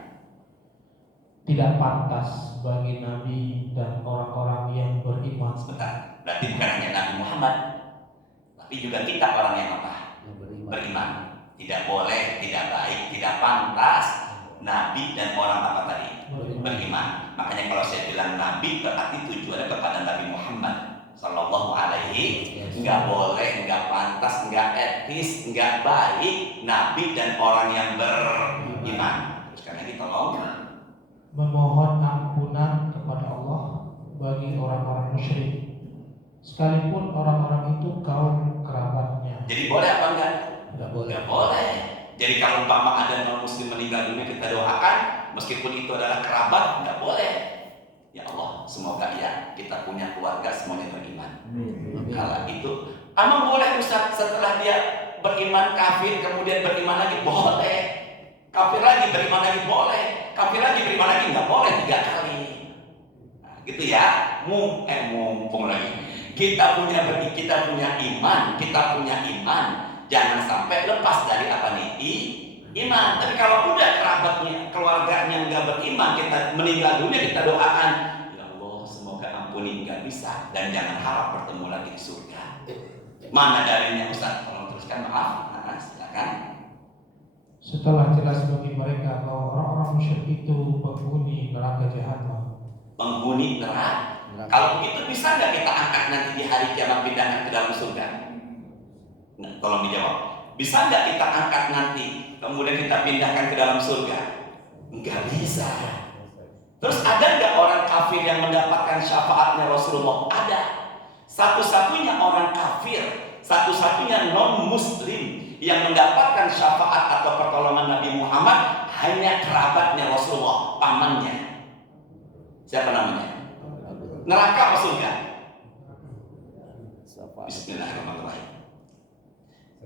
Tidak pantas bagi Nabi dan orang-orang yang beriman. Sebentar, berarti bukan hanya Nabi Muhammad, tapi juga kita orang yang apa? Beriman. Tidak boleh, tidak baik, tidak pantas Nabi dan orang apa tadi? Beriman. Makanya kalau saya bilang Nabi, berarti tujuannya kepada Nabi Muhammad Sallallahu Alaihi. Nggak boleh, nggak pantas, nggak etis, nggak baik Nabi dan orang yang beriman. Terus karena ini tolong memohon ampunan kepada Allah bagi orang-orang musyrik, sekalipun orang-orang itu kaum kerabatnya. Jadi boleh apa enggak? Tidak boleh. Enggak boleh. Jadi kalau umpama ada non muslim meninggal dunia, kita doakan meskipun itu adalah kerabat, enggak boleh. Ya Allah, semoga ya kita punya keluarga semuanya beriman. Kalau itu, emang boleh Ustaz setelah dia beriman kafir kemudian beriman lagi? Boleh. Kafir lagi beriman lagi boleh. Kafir lagi beriman lagi nggak boleh 3 kali. Nah, gitu ya. Mumpung lagi. Kita punya iman, jangan sampai lepas dari apa nih? Iman. Tapi kalau udah kerabatnya, keluarganya nggak beriman, kita meninggal dunia kita doakan, ya Allah semoga ampuni, nggak bisa, dan jangan harap bertemu lagi di surga. Mana dalilnya Ustaz? Tolong teruskan, maaf. Nah, silakan. Setelah jelas bagi mereka bahwa orang-orang musyrik itu penghuni neraka jahanam. Penghuni neraka. Kalau begitu bisa nggak kita angkat nanti di hari kiamat pindahkan ke dalam surga? Nah, tolong dijawab. Bisa nggak kita angkat nanti kemudian kita pindahkan ke dalam surga? Nggak bisa. Terus ada nggak orang kafir yang mendapatkan syafaatnya Rasulullah? Ada. Satu-satunya orang kafir, satu-satunya non-muslim yang mendapatkan syafaat atau pertolongan Nabi Muhammad hanya kerabatnya Rasulullah, pamannya. Siapa namanya? Neraka apa surga? Bismillahirrahmanirrahim.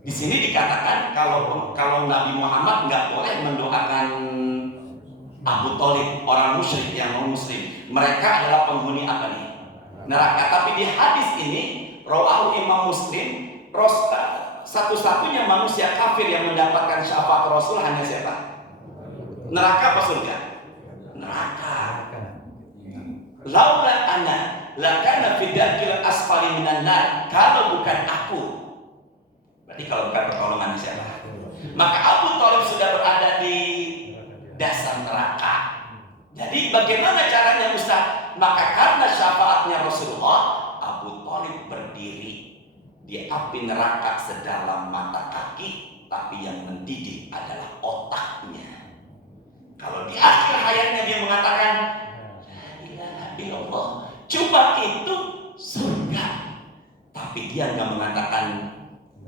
Di sini dikatakan kalau Nabi Muhammad nggak boleh mendoakan Abu Thalib, orang musyrik yang non muslim. Mereka adalah penghuni apa nih? Neraka. Tapi di hadis ini rawahu Imam Muslim, satu-satunya manusia kafir yang mendapatkan syafaat Rasul hanya siapa? Neraka apa surga? Neraka. Laula ana lakana fi darkil asfali minan nar. Kalau bukan aku, berarti kalau bukan pertolongan siapa? Maka Abu Thalib sudah berada di dasar neraka. Jadi bagaimana caranya Ustaz? Maka karena syafaatnya Rasulullah, Abu Thalib berdiri di api neraka sedalam mata kaki, tapi yang mendidih adalah otaknya. Kalau di akhir hayatnya dia mengatakan Allah, cuma itu surga. Tapi dia nggak mengatakan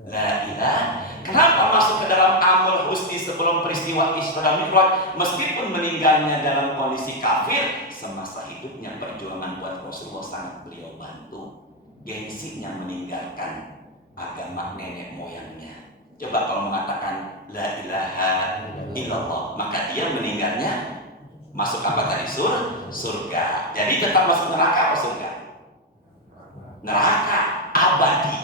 la ilaha. Kenapa masuk ke dalam amal husni sebelum peristiwa Isra Mi'raj? Meskipun meninggalnya dalam kondisi kafir, semasa hidupnya perjuangan buat Rasulullah sangat beliau bantu. Gengsinya meninggalkan agama nenek moyangnya. Coba kalau mengatakan la ilaha illallah, maka dia meninggalnya masuk apa tadi? Surga. Jadi tetap masuk neraka apa surga? Neraka abadi.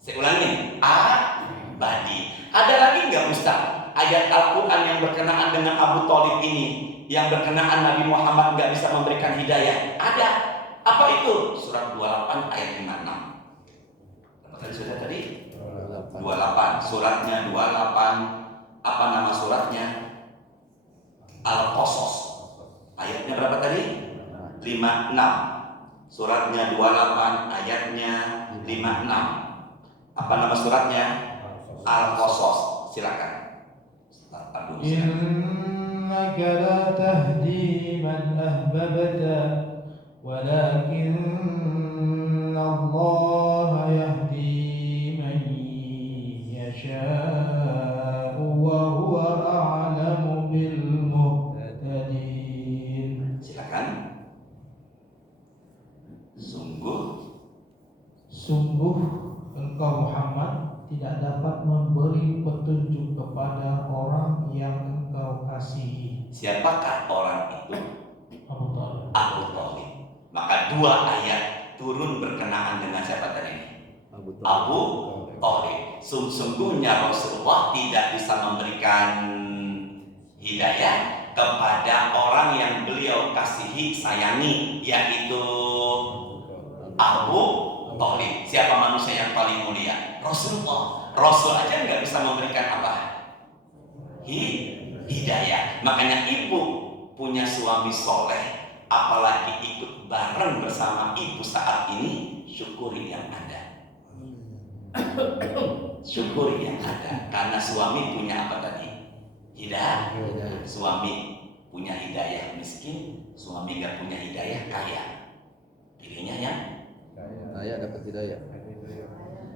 Saya ulangi, abadi. Ada lagi nggak Ustaz ayat Al-Quran yang berkenaan dengan Abu Thalib ini, yang berkenaan Nabi Muhammad nggak bisa memberikan hidayah? Ada. Apa itu? Surat 28 ayat 56. Apa tadi sudah tadi? 28. Suratnya 28. Apa nama suratnya? Al-Qasas. Ayatnya berapa tadi? 56. Suratnya 28, ayatnya 56. Apa nama suratnya? Al-Qasas. Silakan. Innaka la tahdi man ahbabta walakinna Allah yahdi man yasha'u wa huwa a'lamu bil muhtadin. Silakan. Sungguh engkau Muhammad tidak dapat memberi petunjuk kepada orang yang engkau kasihi. Siapakah orang itu? Abu Thalib. Abu Thalib. Maka dua ayat turun berkenaan dengan siapa tadi? Abu Thalib. Sungguhnya Rasulullah tidak bisa memberikan hidayah kepada orang yang beliau kasihi, sayangi, yaitu Abu Thalib. Siapa manusia yang paling mulia? Rasulullah. Rasul aja nggak bisa memberikan apa? Hidayah. Makanya ibu punya suami soleh, apalagi ikut bareng bersama ibu saat ini, syukuri yang ada. Syukuri yang ada. Karena suami punya apa tadi? Hidayah. Suami punya hidayah miskin, suami nggak punya hidayah kaya. Pilihnya yang kaya dapat hidayah.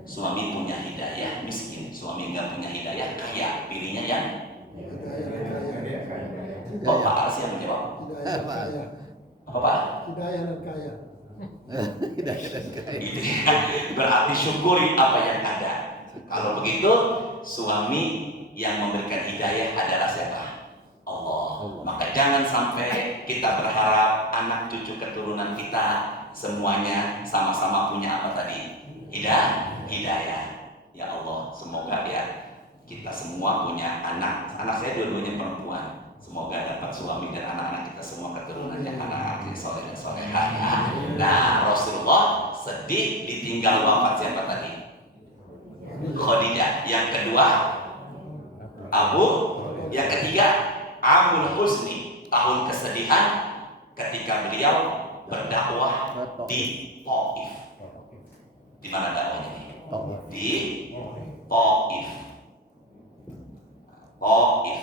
Suami punya hidayah miskin, suami nggak punya hidayah kaya. Pilihnya yang oh, Pak Arsi yang menjawab. Apa Pak? Hidayah dan kaya. Hidayah dan kaya. Berarti syukuri apa yang ada. Kalau begitu, suami yang memberikan hidayah adalah siapa? Allah. Maka jangan sampai kita berharap anak cucu keturunan kita semuanya sama-sama punya apa tadi? Hidayah. Ya Allah, semoga ya kita semua punya anak. Anak saya dua-duanya perempuan. Semoga dapat suami dan anak-anak kita semua keturunannya anak-anak yang soleh dan solehah. Nah, Rasulullah sedih ditinggal wafat siapa tadi? Khadijah. Yang kedua Abu. Yang ketiga Amul Husni, tahun kesedihan ketika beliau berdakwah di Taif. Di mana dakwahnya ini? Di Taif. Taif.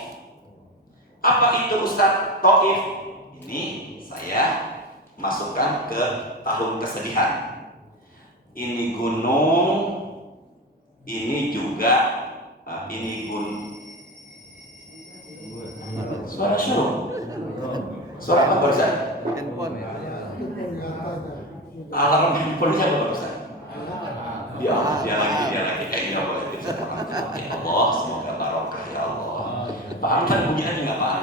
Apa itu Ustaz Taif? Ini masukkan ke tahun kesedihan. Ini gunung, ini juga, ini gunung. Suara syuruk. Suara apa barusan? Handphone. Alarm handphone-nya apa barusan? Dia lagi kayaknya boleh. Ya Allah, semoga barokah ya Allah. Paham kan bunyinya nggak paham?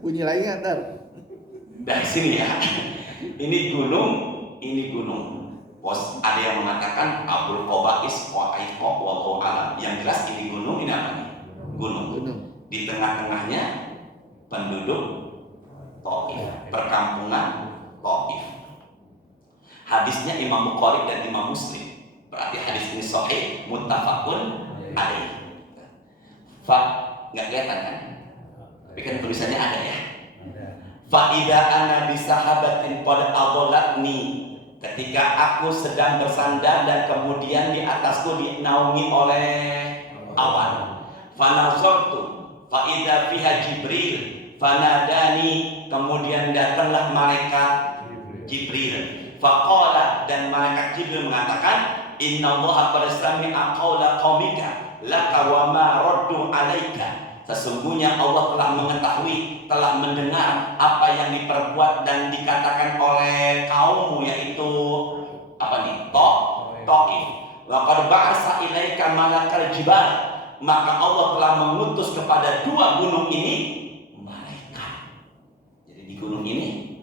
Bunyi lagi ntar. Dari sini ya. Ini gunung. Bos, ada yang mengatakan Abul Qobais wa Aiko wallahu alam. Yang jelas ini gunung, ini apa nih? Gunung. Di tengah-tengahnya penduduk Taif, perkampungan Taif. Hadisnya Imam Bukhari dan Imam Muslim. Berarti hadis ini sahih, muttafaqun alaih. Nggak kelihatan kan? Tapi kan tulisannya ada ya. Fa idza ana bi sahabatin qad adallatni. Ketika aku sedang bersandar dan kemudian di atasku dinaungi oleh awan. Fa nazartu fa idza fiha Jibril fanadani. Kemudian datanglah malaikat Jibril. Faqala, dan malaikat Jibril mengatakan, innallaha qad sami'a qaula qaumika laka wa ma raddu 'alaika. Sesungguhnya Allah telah mengetahui, telah mendengar apa yang diperbuat dan dikatakan oleh kaummu, yaitu apa nih? Taif. Laqad ba'asa ilaika malakal jibal. Maka Allah telah mengutus kepada dua gunung ini malaikat. Jadi di gunung ini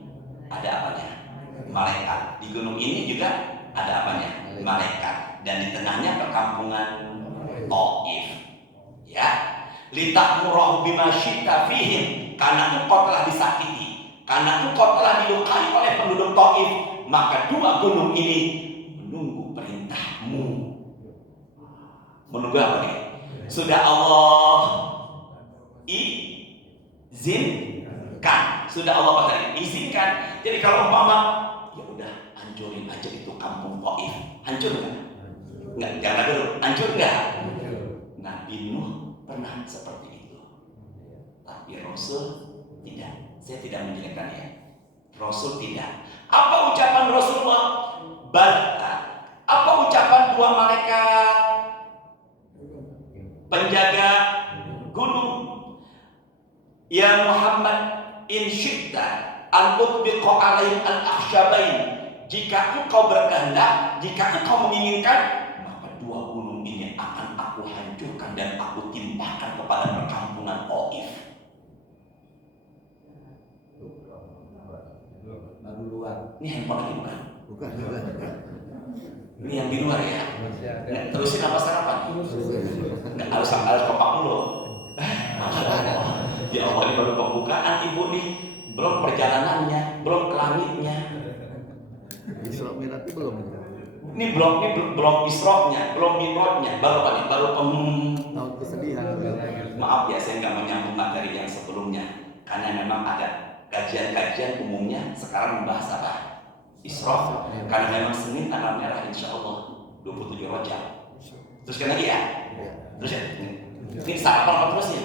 ada apanya? Malaikat. Di gunung ini juga ada apanya? Malaikat. Dan di tengahnya perkampungan Taif. Ya. Litakmurahu bima syi'ta fihim, karena engkau telah disakiti, karena engkau telah dilukai oleh penduduk Taif, maka dua gunung ini menunggu perintahmu. Menunggu apa nih? Sudah Allah izinkan, sudah Allah katakan izinkan. Jadi kalau umpama ya udah hancurin aja itu kampung Taif, hancur nggak? Jangan dulu, hancur nggak? Nabi Nuh pernah seperti itu, tapi Rasul tidak. Saya tidak menjelekkannya. Rasul tidak. Apa ucapan Rasulullah? Apa ucapan dua malaikat penjaga gunung? Ya Muhammad, in syi'ta an utbiqa alaihim al-akhshabain. Jika engkau berkehendak, jika engkau menginginkan, dua gunung ini akan aku hancurkan dan aku timpahkan kepada perkampungan Taif. Baru luar. Ini handphone lagi bukan? Bukan. Ini yang di luar ya. Nggak, terusin apa sarapan? Nggak harus kompak dulu. Masya Allah. Ya Allah, ini baru pembukaan ibu nih. Belum perjalanannya, belum ke langitnya. Isra Mi'raj belum. Ini belum Isra-nya, belum Mi'raj-nya, baru apa nih? Baru Tahun kesedihan. Maaf ya, saya nggak menyambung materi yang sebelumnya, karena memang ada kajian-kajian umumnya sekarang membahas apa? Isra. Karena memang Senin tanggal merah, insya Allah 27 Rajab. Teruskan lagi ya. Terus ya. Ini sarapan apa terusnya?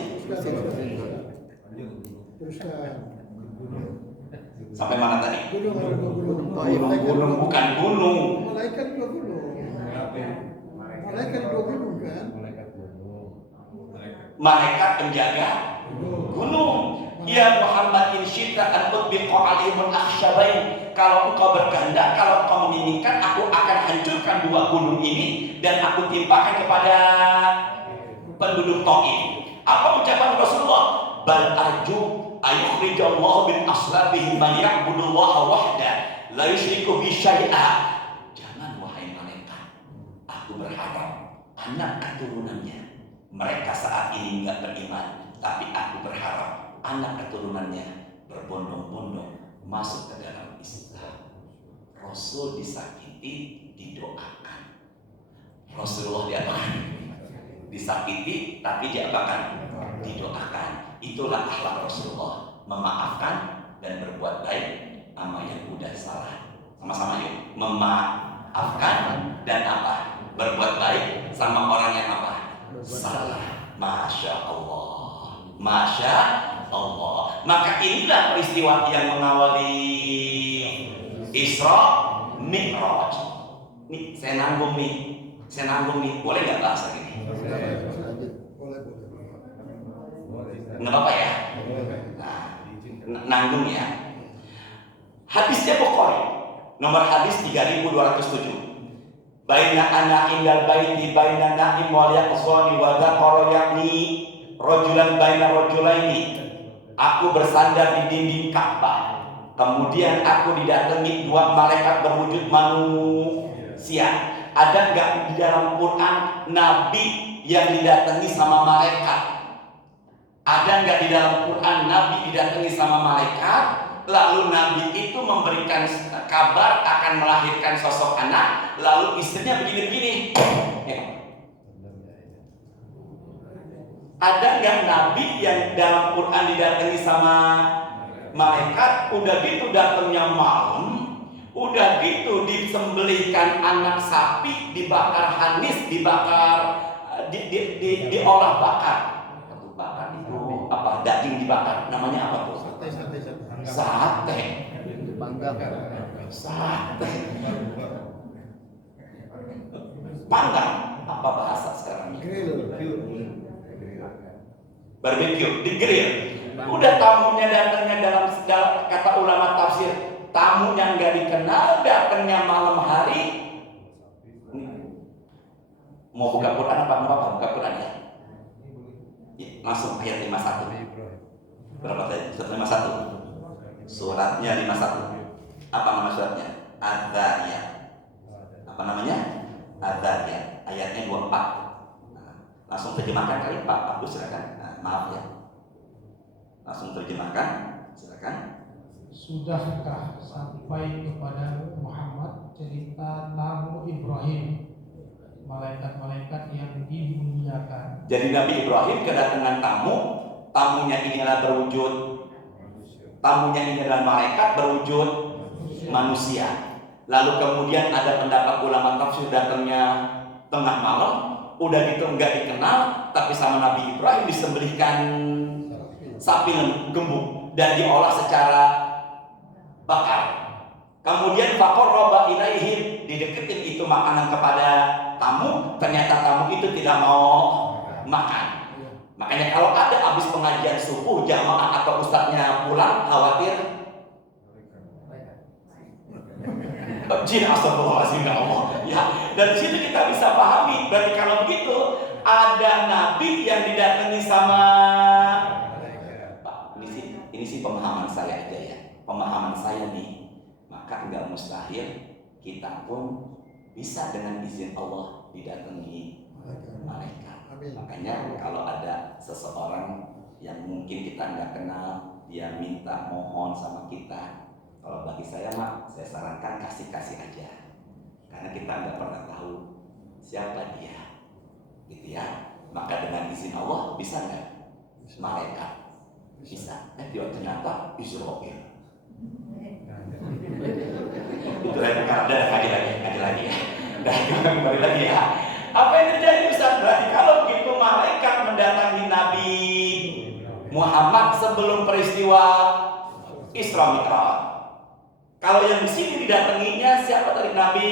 Sampai mana tadi? Gunung bukan gunung. Malaikat dua gunung. Malaikat dua gunung kan? Malaikat penjaga gunung. Ya Muhammad, in syi'ta an utbiqa alaihim al-akhshabain. Kalau engkau berkehendak, kalau engkau menginginkan, aku akan hancurkan dua gunung ini dan aku timpakan kepada penduduk Taif. Apa ucapan Rasulullah? Bal arju ayukhrijallahu min aslabihim man ya'budullaha wahda la yusyriku bi syai'a. Jangan wahai malaikat, aku berharap anak keturunannya, mereka saat ini enggak beriman, tapi aku berharap anak keturunannya berbondong-bondong masuk ke dalam Islam. Rasul disakiti, didoakan. Rasulullah diapakan? Disakiti, tapi diapakan? Didoakan. Itulah akhlak Rasulullah, memaafkan dan berbuat baik sama yang udah salah. Sama-sama yuk, memaafkan dan apa? Berbuat baik sama orang yang apa? Salah. Masya Allah, Masya Allah. Maka inilah peristiwa yang mengawali Isra Mi'raj. Nih saya nanggung nih. Boleh nggak bahasa gini? Boleh. Nggak apa-apa ya? Nah, nanggung ya. Hadisnya Bukhari, nomor hadis 3207. Baina ana indal baiti baina na'im wal yaqzani wa dzakara yakni rajulan baina rajulaini. Aku bersandar di dinding Ka'bah. Kemudian aku didatangi dua malaikat berwujud manusia. Ada nggak di dalam Quran Nabi yang didatangi sama malaikat? Ada nggak di dalam Quran Nabi didatangi sama malaikat? Lalu Nabi itu memberikan kabar akan melahirkan sosok anak. Lalu istrinya begini-begini. Ada nggak Nabi yang dalam Quran didatangi sama malaikat? Udah gitu datangnya malam. Udah gitu disembelihkan anak sapi, dibakar hanis, diolah bakar. Atau bakar itu apa? Daging dibakar. Namanya apa tuh? Sate. Panggang. Sate. Panggang. Apa bahasa sekarang? Barbecue, digrill. Udah tamunya datangnya dalam segala kata ulama tafsir, tamunya nggak dikenal, datangnya malam hari. Mau buka Quran apa mau apa? Buka Quran ya. Langsung ayat 51. Berapa tadi? 51. Suratnya 51. Apa nama suratnya? Adzariyat. Apa namanya? Adzariyat. Ayatnya 24. Nah, langsung terjemahkan kali Pak Abdul, silakan. Maaf ya. Langsung terjemahkan, silakan. Sudahkah sampai kepada Muhammad cerita tamu Ibrahim, malaikat-malaikat yang dimuliakan? Jadi Nabi Ibrahim kedatangan tamunya ini adalah berwujud, tamunya ini adalah malaikat berwujud manusia. Lalu kemudian ada pendapat ulama tafsir datangnya tengah malam, udah gitu nggak dikenal, tapi sama Nabi Ibrahim disembelihkan sapi gembuk dan diolah secara bakar. Kemudian faqarraba ilaihim, dideketin itu makanan kepada tamu, ternyata tamu itu tidak mau makan. Makanya kalau ada habis pengajian subuh jamaah atau ustadznya pulang khawatir jin, astagfirullahaladzim, ya Allah. Ya, dari situ kita bisa pahami. Berarti kalau begitu ada nabi yang didatangi sama Pak. Ini sih pemahaman saya aja ya. Pemahaman saya nih. Maka enggak mustahil kita pun bisa dengan izin Allah didatangi malaikat. Makanya kalau ada seseorang yang mungkin kita nggak kenal, dia minta mohon sama kita. Kalau bagi saya mah, saya sarankan kasih aja, karena kita nggak pernah tahu siapa dia, gitu ya. Maka dengan izin Allah bisa nggak? Malaikat bisa. Ternyata Israel. Itu lain perkara. Udah kaji lagi ya. Dan kembali lagi ya. Apa yang terjadi Ustaz? Berarti kalau begitu malaikat mendatangi Nabi Muhammad sebelum peristiwa Isra Mi'raj. Kalau yang di sini didatanginya siapa tadi? Nabi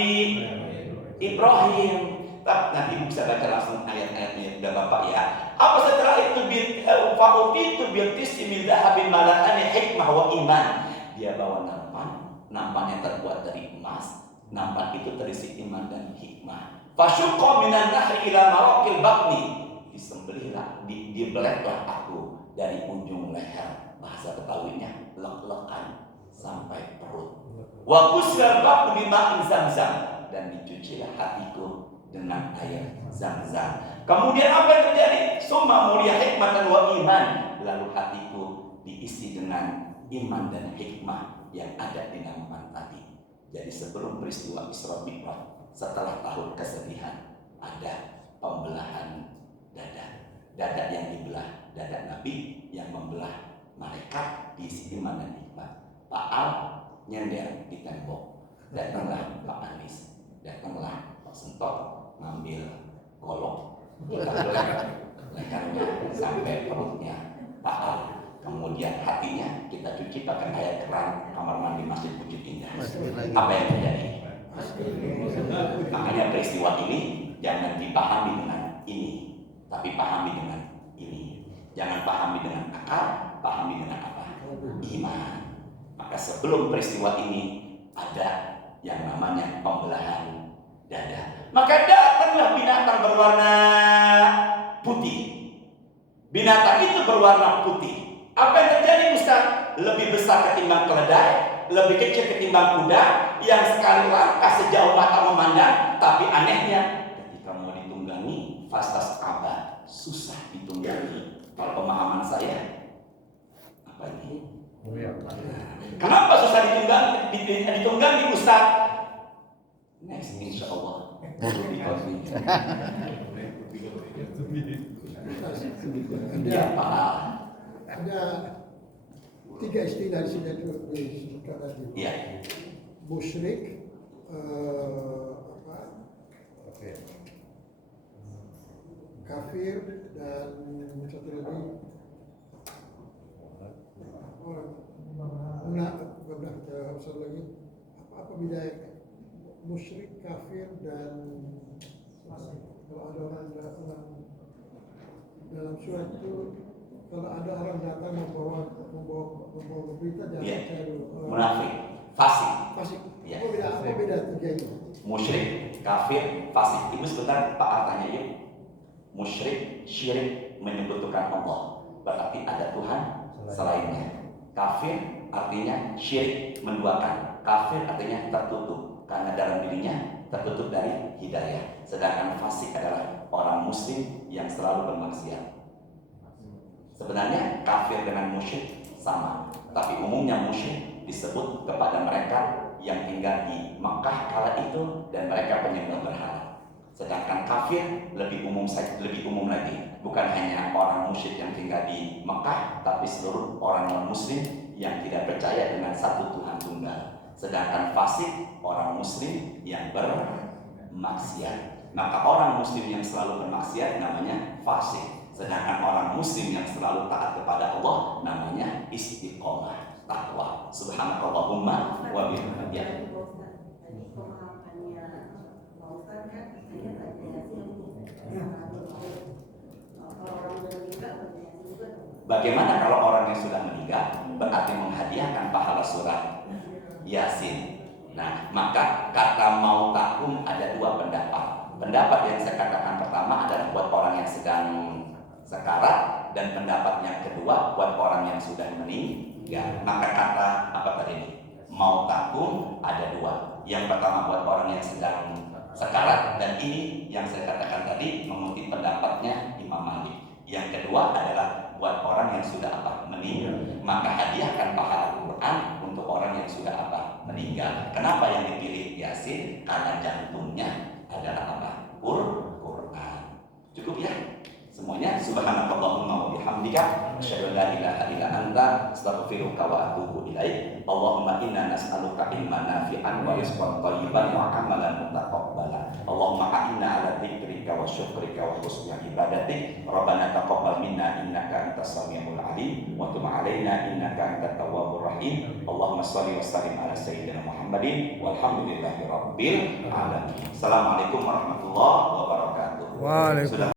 Ibrahim. Tapi nanti bisa baca langsung ayat-ayatnya udah Bapak ya. Apa setelah itu fa'utitu bil tis'i min dhahabin mala'ani hikmah wa iman. Dia bawa nampan yang terbuat dari emas. Nampan itu terisi iman dan hikmah. Fasyuqqa minan nahri ila maraqil batni. Disembelihlah, dibeletlah aku dari ujung leher. Bahasa Betawinya lek-lekan sampai perut. Wa kusral batnu bima'in zamzam, dan dicucilah hatiku dengan air zam-zam. Kemudian apa yang terjadi? Summa mulia hikmatan wa iman. Lalu hatiku diisi dengan iman dan hikmah yang ada di naungan tadi. Jadi sebelum peristiwa Isra Mi'raj, setelah tahun kesedihan, ada pembelahan dada yang dibelah, dada Nabi yang membelah malaikat diisi iman dan hikmah. Pak Al nyender di tembok, datanglah Pak Anies, datanglah Pak Sentot ngambil golok, kita lehernya sampai perutnya Pak Al, kemudian kemudian hatinya kita cuci pakai air keran kamar mandi Masjid Bukit Indah. Masukin lagi. Apa yang terjadi? Makanya peristiwa ini jangan dipahami dengan ini, tapi pahami dengan ini. Jangan pahami dengan akal, pahami dengan apa? Iman. Maka sebelum peristiwa ini ada yang namanya pembelahan dada. Maka datanglah binatang berwarna putih. Binatang itu berwarna putih. Apa yang terjadi Ustaz? Lebih besar ketimbang keledai, lebih kecil ketimbang kuda, yang sekali langkah sejauh mata memandang, tapi anehnya ketika mau ditunggangi, fastas abad, susah ditunggangi. Kalau pemahaman saya, apa ini? Kenapa susah ditunggangi Ustaz? Next, insya Allah. Ada 3 istilah di sini disebutkan tadi. Iya. Musyrik, kafir, dan satu lagi satu lagi apa bedanya musyrik, kafir, dan kalau ada orang datang dalam surat itu, kalau ada orang datang membawa berita jangan percaya dulu. Munafik, fasik. Fasik. Ya. Apa beda tiga itu? Musyrik, kafir, fasik. Ibu sebentar Pak artanya ya. Musyrik, syirik, menyekutukan Allah. Berarti ada Tuhan selainnya. Kafir artinya syirik, menduakan. Kafir artinya tertutup karena dalam dirinya tertutup dari hidayah. Sedangkan fasik adalah orang muslim yang selalu bermaksiat. Sebenarnya kafir dengan musyrik sama, tapi umumnya musyrik disebut kepada mereka yang tinggal di Mekah kala itu dan mereka penyembah berhala. Sedangkan kafir lebih umum lagi, bukan hanya orang musyrik yang tinggal di Mekah, tapi seluruh orang non-muslim yang tidak percaya dengan satu Tuhan tunggal. Sedangkan fasik orang muslim yang bermaksiat. Maka orang muslim yang selalu bermaksiat namanya fasik. Sedangkan orang muslim yang selalu taat kepada Allah namanya istiqomah, takwa. Subhanakallahumma wa bihamdika. Bagaimana kalau orang yang sudah meninggal berarti menghadiahkan pahala surat Yasin? Nah, maka kata mau takum ada 2 pendapat. Pendapat yang saya katakan pertama adalah buat orang yang sedang sekarat, dan pendapat yang kedua buat orang yang sudah meninggal. Maka kata apa tadi ini? Mau takum ada 2. Yang pertama buat orang yang sedang sekarat, dan ini yang saya katakan tadi mengutip pendapatnya Imam Malik. Yang kedua adalah buat orang yang sudah meninggal. Maka hadiahkan pahala Quran untuk orang yang sudah meninggal. Kenapa yang dipilih Yasin? Karena jantungnya adalah Quran. Cukup ya? Semuanya subhanakallahumma wa bihamdika asyhadu an la ilaha illa anta astaghfiruka wa atubu ilaik. Allahumma inna nas'aluka ilman nafi'an wa rizqan thayyiban wa amalan mutaqabbala. Allahumma a'inna ala dzikrika wa syukrika wa husni ibadatik. Rabbana taqabbal minna innaka antas samiul alim wa tub 'alaina innaka antat tawwabur rahim. Allahumma shalli wa sallim ala sayyidina Muhammadin walhamdulillahi rabbil alamin. Assalamualaikum warahmatullahi wabarakatuh. Waalaikumsalam.